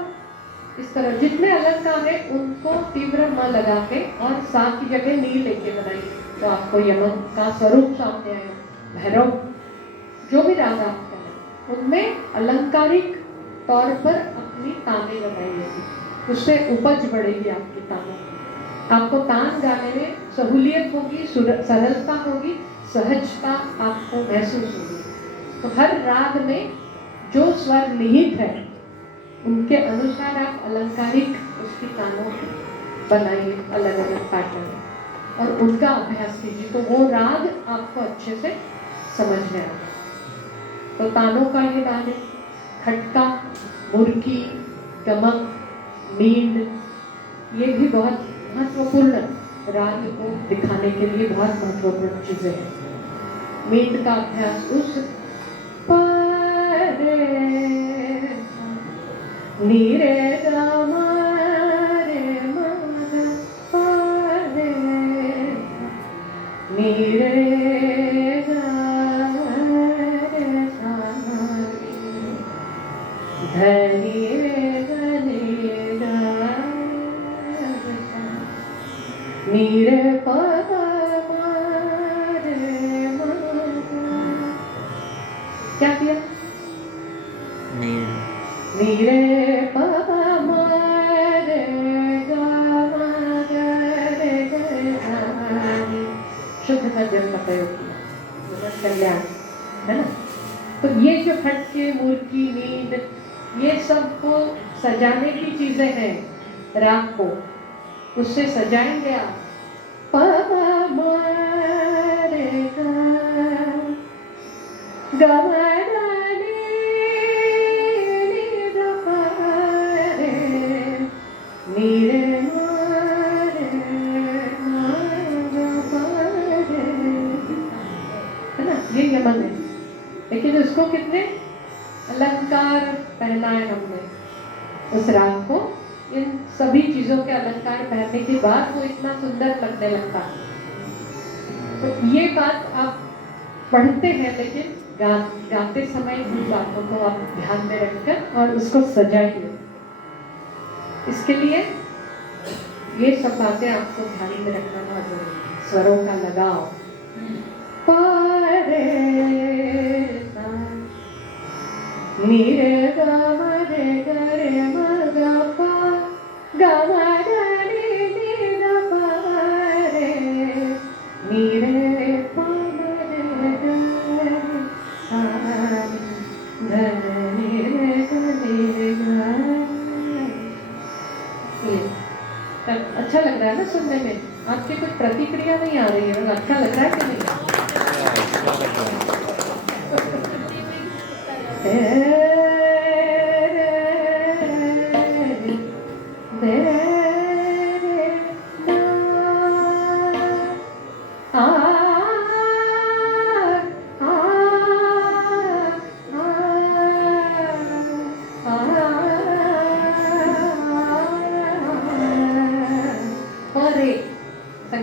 इस तरह जितने अलंकार है उनको तीव्र म लगा के और सा की जगह नी लेके बनाइए, तो आपको यमन का स्वरूप सामने आएगा। भैरव जो भी राग आप करें उनमें अलंकारिक तौर पर अपनी ताने लगाइए, उससे उपज बढ़ेगी आपकी तानों की। आपको तान गाने में सहूलियत होगी, सरलता होगी, सहजता आपको महसूस होगी। तो हर राग में जो स्वर निहित है उनके अनुसार आप अलंकारिक उसकी तानों बनाइए, अलग अलग पैटर्न, और उनका अभ्यास कीजिए, तो वो राग आपको अच्छे से समझ में आएगा। तो तानों का ये नाम है, खटका, मुर्की, गमक, मींड, ये भी बहुत महत्वपूर्ण राग को दिखाने के लिए बहुत महत्वपूर्ण चीजें हैं। मींड का अभ्यास उस पारे नीरे गा रे मा गा पारे नीरे गा रे सा धनी रे गनी गा रे सा नीरे पा मा रे मा गा। क्या किया? नीरे पा मा रे गा मा गा रे गा नी, शुद्ध मध्यम का प्रयोग किया, कल्याण है ना। तो ये जो खटके, मुर्की, नींद, ये सब को सजाने की चीजें हैं राग को, उससे सजाएंगे आप। पा मा रे गा मा नीरे मारे है ना, ये यमन है। लेकिन उसको कितने अलंकार पहनाए हमने उस राग को, इन सभी चीजों के अलंकार पहनने के बाद वो इतना सुंदर लगने लगता है। तो ये बात आप पढ़ते हैं, लेकिन गाते समय उन बातों को आप ध्यान में रखकर और उसको सजाइए। इसके लिए ये सब बातें आपको ध्यान में रखना बहुत जरूरी है। स्वरों का लगाव, पारे सा नीरे गा मा रे गा रे मा गा पा गा मा गा रे नी गा पा रे नीरे पा मा रे गा सा धनी रे गा नी गा। अच्छा लग रहा है ना सुनने में? आपकी कुछ प्रतिक्रिया नहीं आ रही है, अच्छा लग रहा है कि नहीं?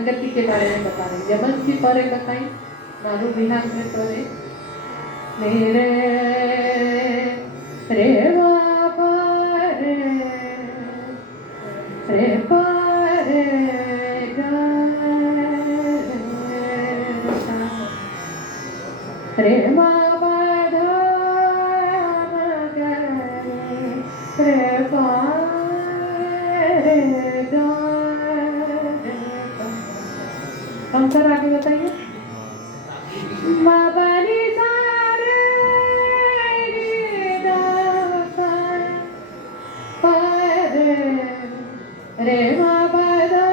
संगति के बारे में बता रही। यमन की परे बताई, मारू बिहार में परे मेरे रे बाबा रे पारे रे बाबा रे पारे कौन सा राग बताइए? बाबा रे सारे रे बाबा रे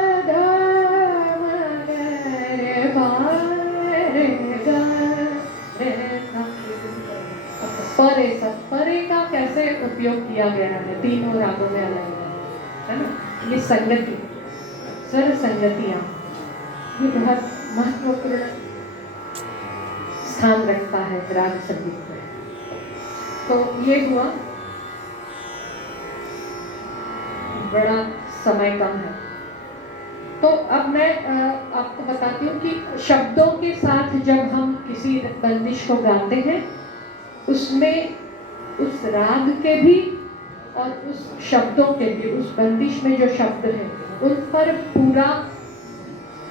परे सब परे का कैसे उपयोग किया गया है तीनों रागों में अलग है ना। ये संगति, स्वर संगतियां, ये बहुत महत्वपूर्ण स्थान रखता है राग संगीत में। तो ये हुआ, बड़ा समय कम है तो अब मैं आपको बताती हूँ कि शब्दों के साथ जब हम किसी बंदिश को गाते हैं उसमें उस राग के भी और उस शब्दों के भी, उस बंदिश में जो शब्द है उन पर पूरा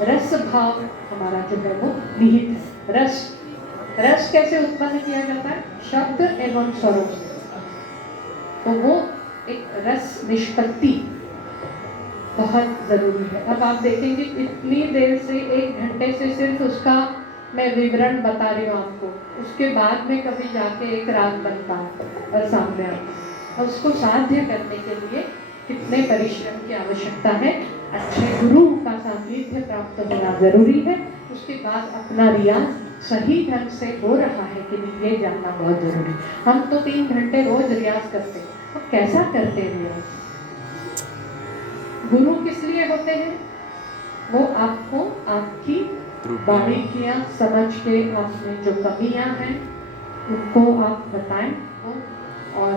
रस भाव हमारा जो है वो निहित है। रस कैसे उत्पन्न किया जाता है? शब्द एवं स्वरों से। तो वो एक रस निष्पत्ति बहुत जरूरी है। अब आप देखेंगे इतनी देर से 1 घंटे से सिर्फ उसका मैं विवरण बता रही हूँ आपको, उसके बाद में कभी जाके एक राग बनता और सामने आता और उसको साध्य करने के लिए कितने परिश्रम की आवश्यकता है। अच्छे गुरु का सानिध्य प्राप्त होना जरूरी है। उसके बाद अपना रियाज सही ढंग से हो रहा है कि नहीं ये जानना बहुत जरूरी। हम तो 3 घंटे रोज रियाज करते हैं, अब कैसा करते हैं रियाज? गुरु किस लिए होते हैं? वो आपको आपकी बारीकियां समझ के, आप में जो कमियां हैं उनको आप बताएं और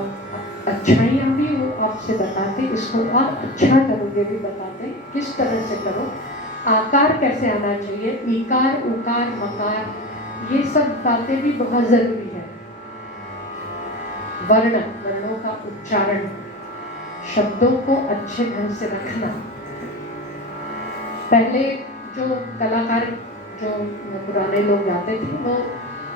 अच्छाइयां भी वो आपसे बताते, इसको आप अच्छा करोगे भी बताते, किस तरह से करो, आकार कैसे आना चाहिए, इकार उकार मकार, ये सब बातें भी बहुत जरूरी है। वर्णों का उच्चारण, शब्दों को अच्छे ढंग से रखना। पहले जो कलाकार, जो पुराने लोग गाते थे, वो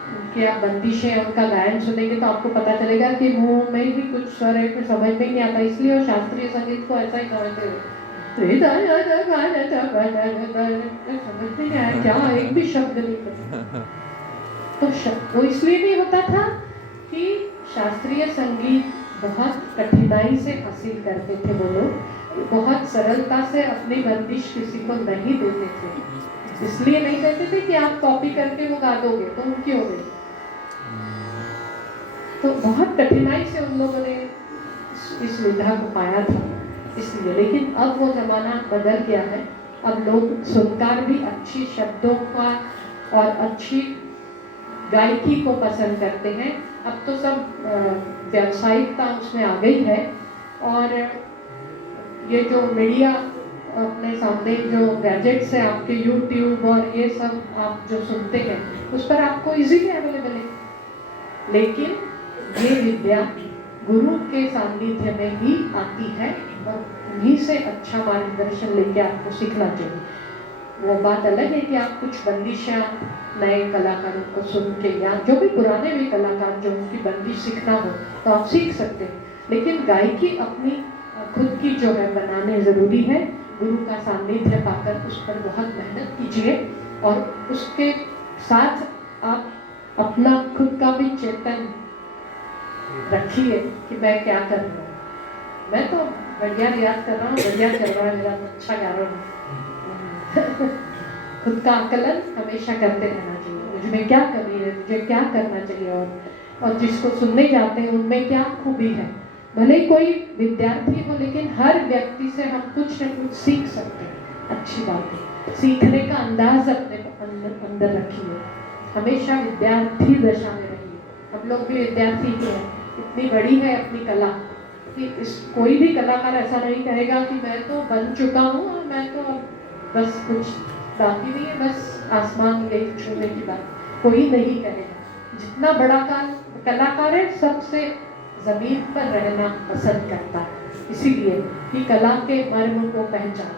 उनकी आप बंदिशें, उनका गायन सुनेंगे तो आपको पता चलेगा कि मुंह में भी कुछ स्वर है, कुछ समझ में नहीं आता, इसलिए वो शास्त्रीय संगीत को ऐसा ही समझते हैं। समझ नहीं आया क्या, एक भी शब्द नहीं पता। तो इसलिए नहीं होता था कि शास्त्रीय संगीत बहुत कठिनाई से हासिल करते थे वो लोग, बहुत सरलता से अपनी बंदिश किसी को नहीं देते थे। इसलिए नहीं देते थे कि आप कॉपी करके वो गा दोगे तो उनकी हो गई। तो बहुत कठिनाई से उन लोगों ने इस विधा को पाया था इसलिए। लेकिन अब वो जमाना बदल गया है। अब लोग सुनकर भी अच्छी शब्दों का और अच्छी गायकी को पसंद करते हैं। अब तो सब व्यावसायिकता उसमें आ गई है और ये जो मीडिया अपने सामने जो गैजेट्स है आपके, यूट्यूब और ये सब आप जो सुनते हैं उस पर आपको इजीली अवेलेबल है। लेकिन ये विद्या गुरु के सानिध्य में ही आती है और उन्हीं से अच्छा मार्गदर्शन लेके आपको सीखना चाहिए। वो बात अलग है कि आप कुछ बंदिशें नए कलाकारों को सुन के, या जो भी पुराने भी कलाकार जो उनकी बंदिश सीखना हो तो आप सीख सकते हैं। लेकिन गायकी अपनी खुद की जो है बनाने जरूरी है। गुरु का सानिध्य पाकर उस पर बहुत मेहनत कीजिए और उसके साथ आप अपना खुद का भी चेतन रखिए कि मैं क्या कर रहा हूँ। मैं तो बढ़िया रियाज कर रहा हूँ, बढ़िया चल रहा है मेरा, अच्छा गा रहा हूँ। खुद का आकलन हमेशा करते रहना चाहिए, मुझे क्या कमी है, मुझे क्या करना चाहिए और जिसको सुनने जाते हैं उनमें क्या खूबी है। भले कोई विद्यार्थी हो लेकिन हर व्यक्ति से हम कुछ न कुछ सीख सकते हैं। अच्छी बात है, सीखने का अंदाज अपने अंदर रखिए, हमेशा विद्यार्थी दशा में रहिए। हम लोग भी विद्यार्थी ही हैं। इतनी बड़ी है अपनी कला कि कोई भी कलाकार ऐसा नहीं कहेगा कि मैं तो बन चुका हूँ और मैं तो बस कुछ बाकी नहीं है, बस आसमान यही छूने की बात कोई नहीं करेगा। जितना बड़ा कलाकार है सबसे जमीन पर रहना पसंद करता है, इसीलिए कि कला के मर्म को पहचान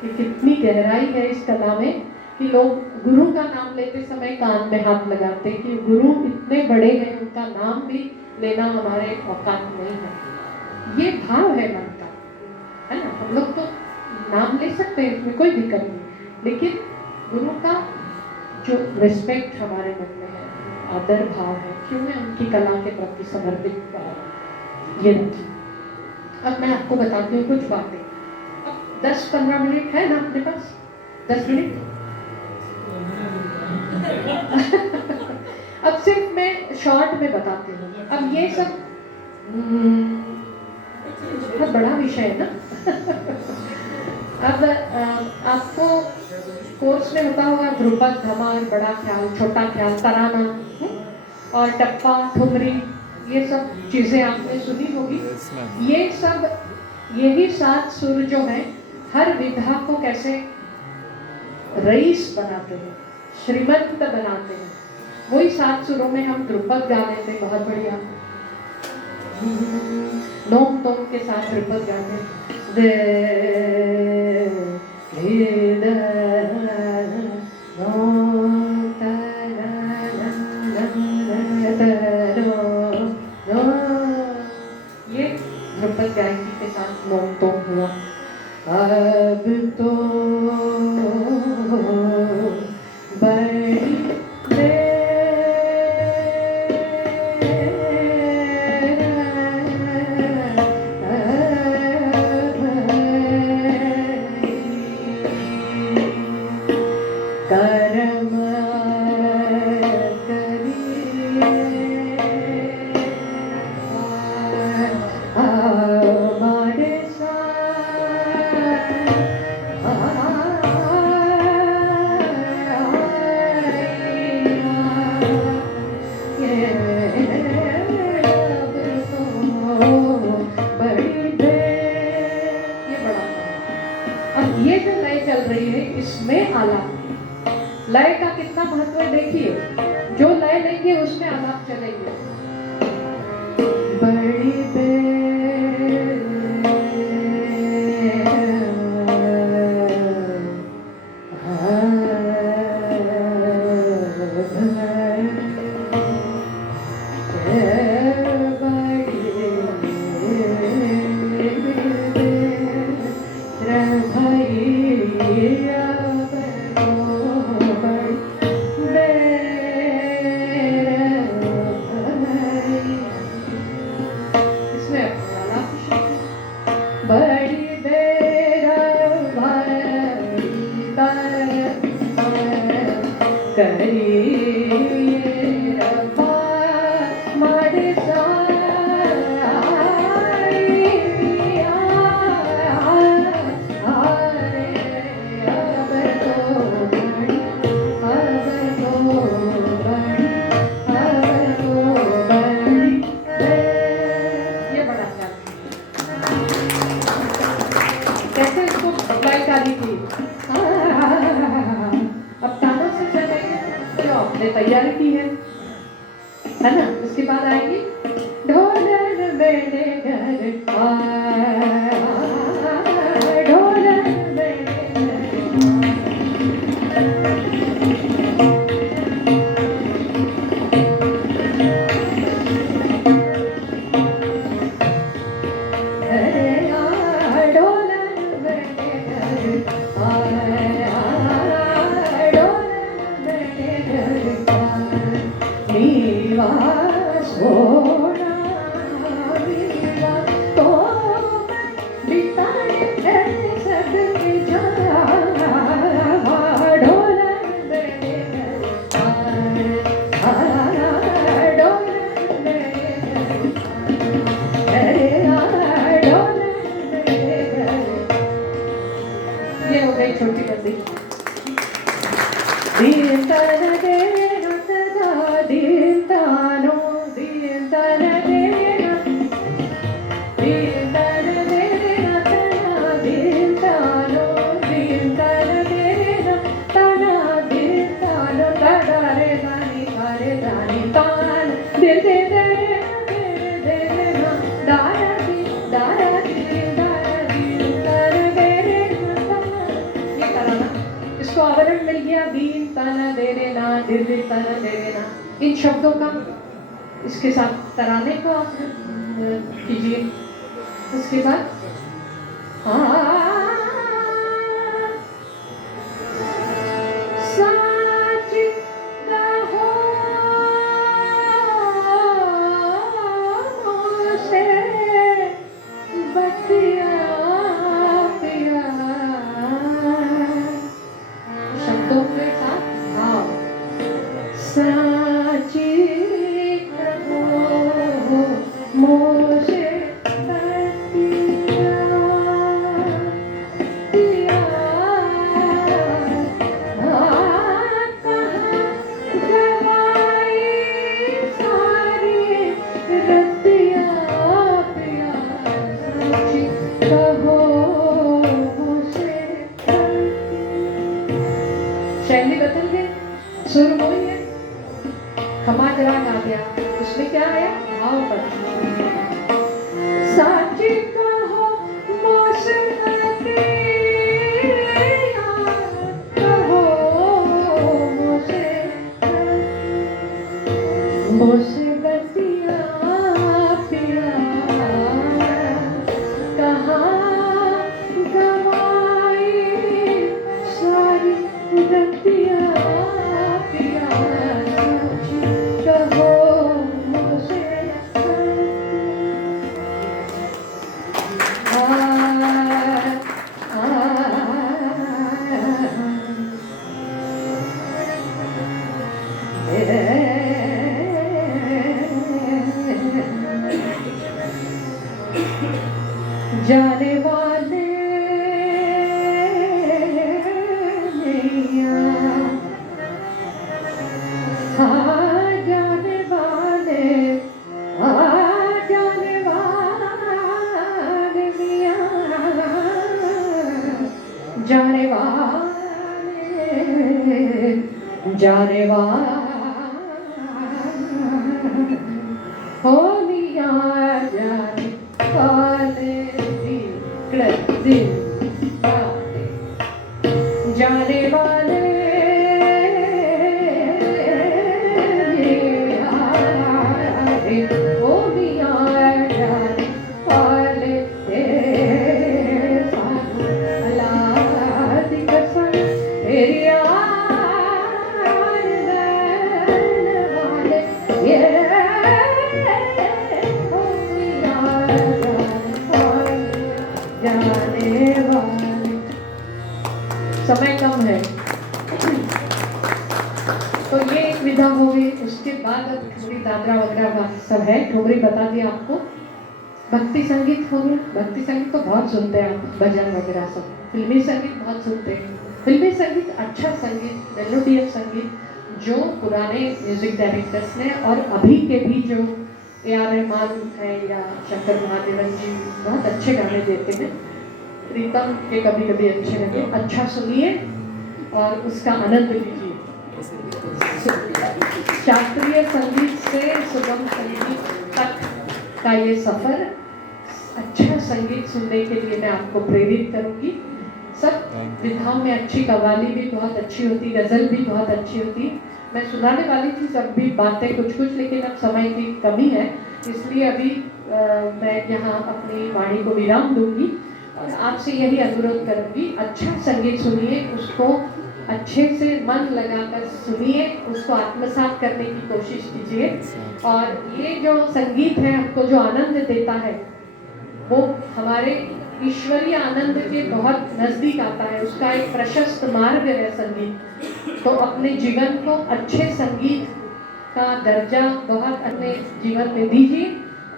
कि कितनी गहराई है इस कला में कि लोग गुरु का नाम लेते समय कान में हाथ लगाते कि गुरु इतने बड़े हैं, उनका नाम भी लेना हमारे औकात नहीं है। ये भाव है मन का, है ना। हम लोग तो नाम ले सकते हैं, इसमें कोई दिक्कत नहीं, लेकिन गुरु का जो रिस्पेक्ट हमारे मन में है, आदर भाव है, क्यों मैं उनकी कला के प्रति समर्पित ये रखी। अब मैं आपको बताती हूँ कुछ बातें। अब 10-15 मिनट है ना अपने पास? 10 मिनट अब सिर्फ मैं शॉर्ट में बताती हूँ। अब ये सब बहुत बड़ा विषय है ना। अब आपको कोर्स में होता होगा ध्रुपद, धमार, बड़ा ख्याल, छोटा ख्याल, तराना और टप्पा, ठुमरी, ये सब चीजें आपने सुनी होगी। ये सब यही 7 सुर जो हैं हर विधा को कैसे रईस बनाते हैं, श्रीमंत बनाते हैं। वही 7 सुरों में हम ध्रुपद गा लेते हैं, बहुत बढ़िया नोम तोम के साथ ध्रुपद गाते ये ध्रुपद गायकी के साथ नोम तोम हुआ। अब तो बड़ी ये जो लय चल रही है इसमें आलाप, लय का कितना महत्व है देखिए। जो लय लेंगे उसमें आलाप चलेंगे। बड़ी तैयारी की है ना। उसके बाद आएगी ढोलन मेरे घर ढोलन छोटी बंदी इन शब्दों का इसके साथ तराने को आप कीजिए। उसके बाद शब्दों के साथ भाव साची मोसे शैली बदल गई, सुर वही है, खमाज राग आ गया, उसमें क्या आया भाव पर साची कहो मोसे कहो मोसे बतिया पिया कहाँ गवाई सारी रतिया पिया कहो मुझसे जाने वाले जाने वाले मियाँ जाने वाले हो मियाँ जाने वाले दिल जाने वाले ओ मियाँ जाने वाले अल्लाह दी कसम तेरी समय कम है तो ये एक विधा हो गई। उसके बाद अब थोड़ी दादरा वगैरह सब है, ठोकरी बता दिया आपको। भक्ति संगीत हो गया। भक्ति संगीत तो बहुत सुनते हैं आप, भजन वगैरह सब। फिल्मी संगीत बहुत सुनते हैं। फिल्मी संगीत अच्छा संगीत, मेलोडियस संगीत जो पुराने म्यूजिक डायरेक्टर्स ने और अभी के भी जो A.R. रहमान है या शंकर महादेवन जी बहुत अच्छे गाने देते हैं। प्रीतम के कभी कभी अच्छे लगे, अच्छा सुनिए और उसका आनंद लीजिए। शास्त्रीय संगीत से सुगम संगीत तक का ये सफर, अच्छा संगीत सुनने के लिए मैं आपको प्रेरित करूंगी। सब विधाओं में अच्छी कव्वाली भी बहुत अच्छी होती, गजल भी बहुत अच्छी होती। मैं सुनाने वाली थी सब भी बातें कुछ, लेकिन अब समय की कमी है, इसलिए अभी मैं यहाँ अपनी वाणी को विराम दूंगी और आपसे यही अनुरोध करूंगी, अच्छा संगीत सुनिए, उसको अच्छे से मन लगाकर सुनिए, उसको आत्मसात करने की कोशिश कीजिए। और ये जो संगीत है हमको जो आनंद देता है वो हमारे ईश्वरीय आनंद के बहुत नजदीक आता है, उसका एक प्रशस्त मार्ग है संगीत। तो अपने जीवन को अच्छे संगीत का दर्जा बहुत अपने जीवन में दीजिए,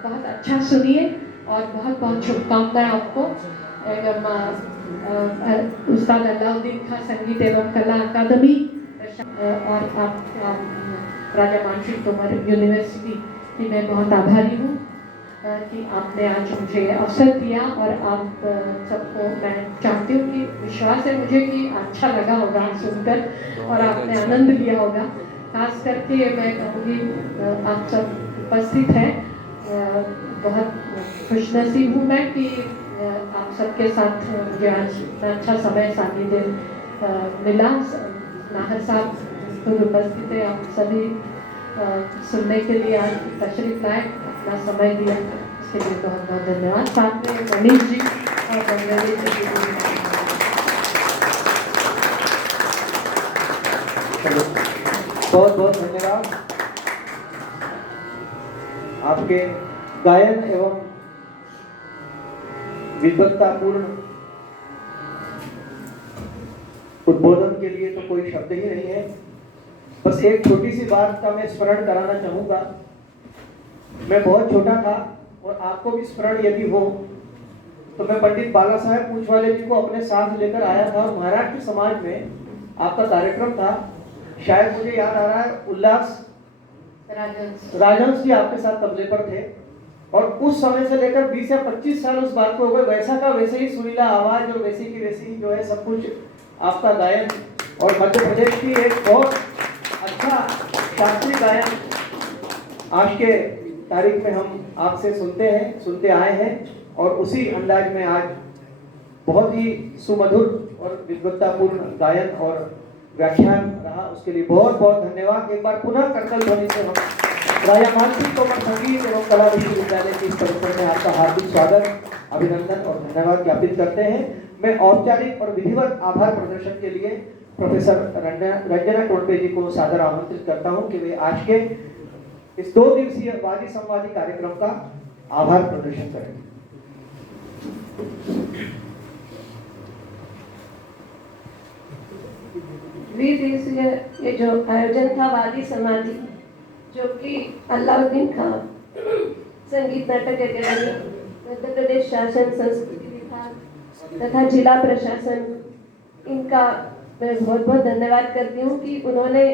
बहुत अच्छा सुनिए और बहुत बहुत शुभकामनाएं आपको। उस्ताद अलाउद्दीन खां संगीत एवं कला अकादमी और आप राजा मानसिंह तोमर यूनिवर्सिटी की मैं बहुत आभारी हूँ कि आपने आज मुझे अवसर दिया। और आप सबको मैं चाहती हूँ कि विश्वास है मुझे कि अच्छा लगा होगा सुनकर और आपने आनंद लिया होगा। खास करके मैं कहूँगी आप सब उपस्थित हैं, बहुत खुशनसीब हूँ मैं कि आप सबके साथ मुझे आज इतना अच्छा समय सानिध्य मिला। नाहर साहब खुद उपस्थित है, आप सभी सुनने के लिए आज तशरीफ लाए, अपना समय दिया, इसके लिए बहुत बहुत धन्यवाद। साथ में मनीष जी और बंगलादेश जी बहुत बहुत धन्यवाद। आपके गायन एवं विद्वत्तापूर्ण उद्बोधन के लिए तो कोई शब्द ही नहीं है। बस एक छोटी सी बात का मैं स्मरण कराना चाहूंगा। मैं बहुत छोटा था और आपको भी स्मरण यदि हो तो मैं पंडित बाला साहेब पूंछवाले जी को अपने साथ लेकर आया था और महाराष्ट्र समाज में आपका कार्यक्रम था। शायद मुझे याद आ रहा है उल्लास राजहंस जी आपके साथ तबले पर थे और उस समय से लेकर 20 या 25 साल उस बात को हो गए। वैसा का वैसे ही सुरीला आवाज और वैसी की वैसी जो है सब कुछ आपका गायन और मध्य प्रदेश की एक बहुत अच्छा शास्त्रीय गायन आज के तारीख में हम आपसे सुनते आए हैं और उसी अंदाज में आज बहुत ही सुमधुर और विद्वत्तापूर्ण गायन और व्याख्यान रहा। उसके लिए बहुत बहुत धन्यवाद। एक बार पुनः करतल ध्वनि से हम राजा मानसिंह तोमर संगीत एवं कला विश्वविद्यालय के इस परिसर में आपका हार्दिक स्वागत, अभिनंदन और धन्यवाद ज्ञापित करते हैं। मैं औपचारिक और विधिवत आभार प्रदर्शन के लिए प्रोफेसर रंजना टोडपे जी को सादर आमंत्रित करता हूं कि वे आज के इस 2 दिवसीय वादी संवादी कार्यक्रम का आभार प्रदर्शन करें। द्विदिवसीय ये जो आयोजन था वादी समाधि, जो कि अलाउद्दीन खां संगीत नाटक अकेडमी, मध्य प्रदेश शासन संस्कृति विभाग तथा जिला प्रशासन, इनका मैं बहुत बहुत धन्यवाद करती हूँ कि उन्होंने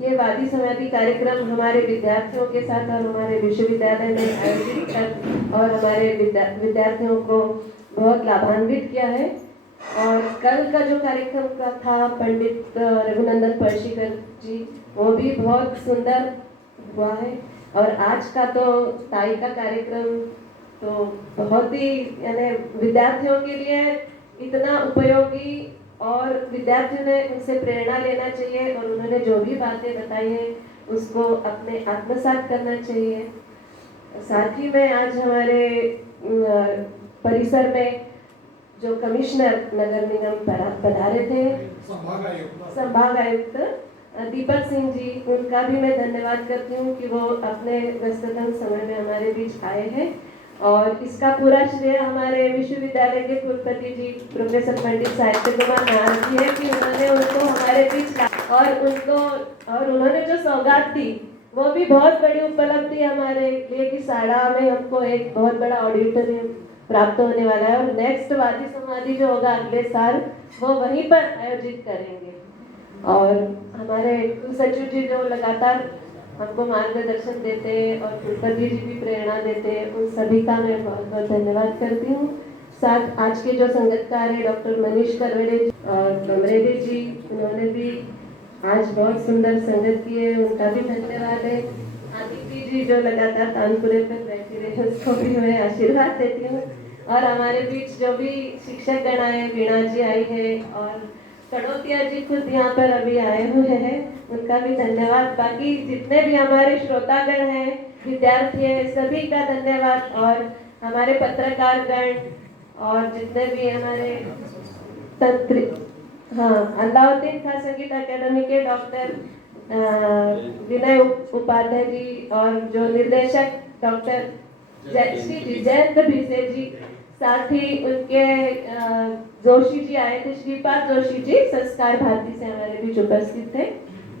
ये वादी समाधि कार्यक्रम हमारे विद्यार्थियों के साथ और हमारे विश्वविद्यालय में आयोजित कर और हमारे विद्यार्थियों को बहुत लाभान्वित किया है। और कल का जो कार्यक्रम का था पंडित रघुनंदन पर्शिकर जी, वो भी बहुत सुंदर हुआ है। और आज का तो ताई का कार्यक्रम तो बहुत ही यानी विद्यार्थियों के लिए इतना उपयोगी और विद्यार्थियों ने उनसे प्रेरणा लेना चाहिए और उन्होंने जो भी बातें बताई हैं उसको अपने आत्मसात करना चाहिए। साथ ही में आज हमारे परिसर में जो कमिश्नर नगर निगम पधारे थे, संभाग आयुक्त दीपक सिंह जी, उनका भी मैं धन्यवाद करती हूँ कि वो अपने व्यस्ततम समय में हमारे बीच आए हैं। और इसका पूरा श्रेय हमारे विश्वविद्यालय के कुलपति जी प्रोफेसर पंडित साहित्य कुमार नारद जी है कि उन्होंने उनको हमारे बीच ला और उन्होंने जो सौगात दी वो भी बहुत बड़ी उपलब्धि हमारे लिए कि साड़ा में हमको एक बहुत बड़ा ऑडिटोरियम प्राप्त होने वाला है और नेक्स्ट वादी समाधि जो होगा अगले साल वो वहीं पर आयोजित करेंगे। और हमारे कुलसचिव जी जो लगातार हमको मार्गदर्शन देते हैं और कुलपति जी भी प्रेरणा देते हैं, उन सभी का मैं बहुत बहुत धन्यवाद करती हूँ। साथ आज के जो संगतकार है डॉक्टर मनीष करवेड़े और कमरेडे जी, उन्होंने भी आज बहुत सुंदर संगत की है, उनका भी धन्यवाद है। आदित्य जी जो लगातार तानपुरे पर बैठी रहे, उसको भी मैं आशीर्वाद देती हूँ। और हमारे बीच जो भी शिक्षक गण आए, वीणा जी आई है और कड़ोतिया जी खुद यहाँ पर अभी आए हुए हैं, उनका भी धन्यवाद। बाकी जितने भी हमारे श्रोतागण हैं, विद्यार्थी हैं, सभी का धन्यवाद। और हमारे पत्रकार गण और जितने भी हमारे तंत्र अलाउद्दीन खां संगीत अकेडमी के डॉक्टर विनय उपाध्याय जी और जो निर्देशक डॉक्टर श्री जयंत भिसे जी, साथ ही उनके जोशी जी आए थे, श्रीपाद जोशी जी संस्कार भारती से हमारे बीच उपस्थित थे।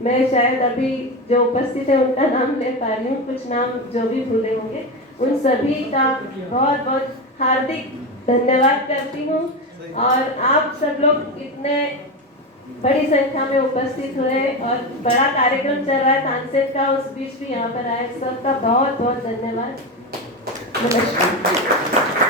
मैं शायद अभी जो उपस्थित है उनका नाम ले पा रही हूँ, कुछ नाम जो भी भूले होंगे, उन सभी का बहुत बहुत हार्दिक धन्यवाद करती हूँ। और आप सब लोग इतने बड़ी संख्या में उपस्थित हुए और बड़ा कार्यक्रम चल रहा है तानसेन का, उस बीच भी यहाँ पर आए, सबका बहुत बहुत धन्यवाद। नमस्कार।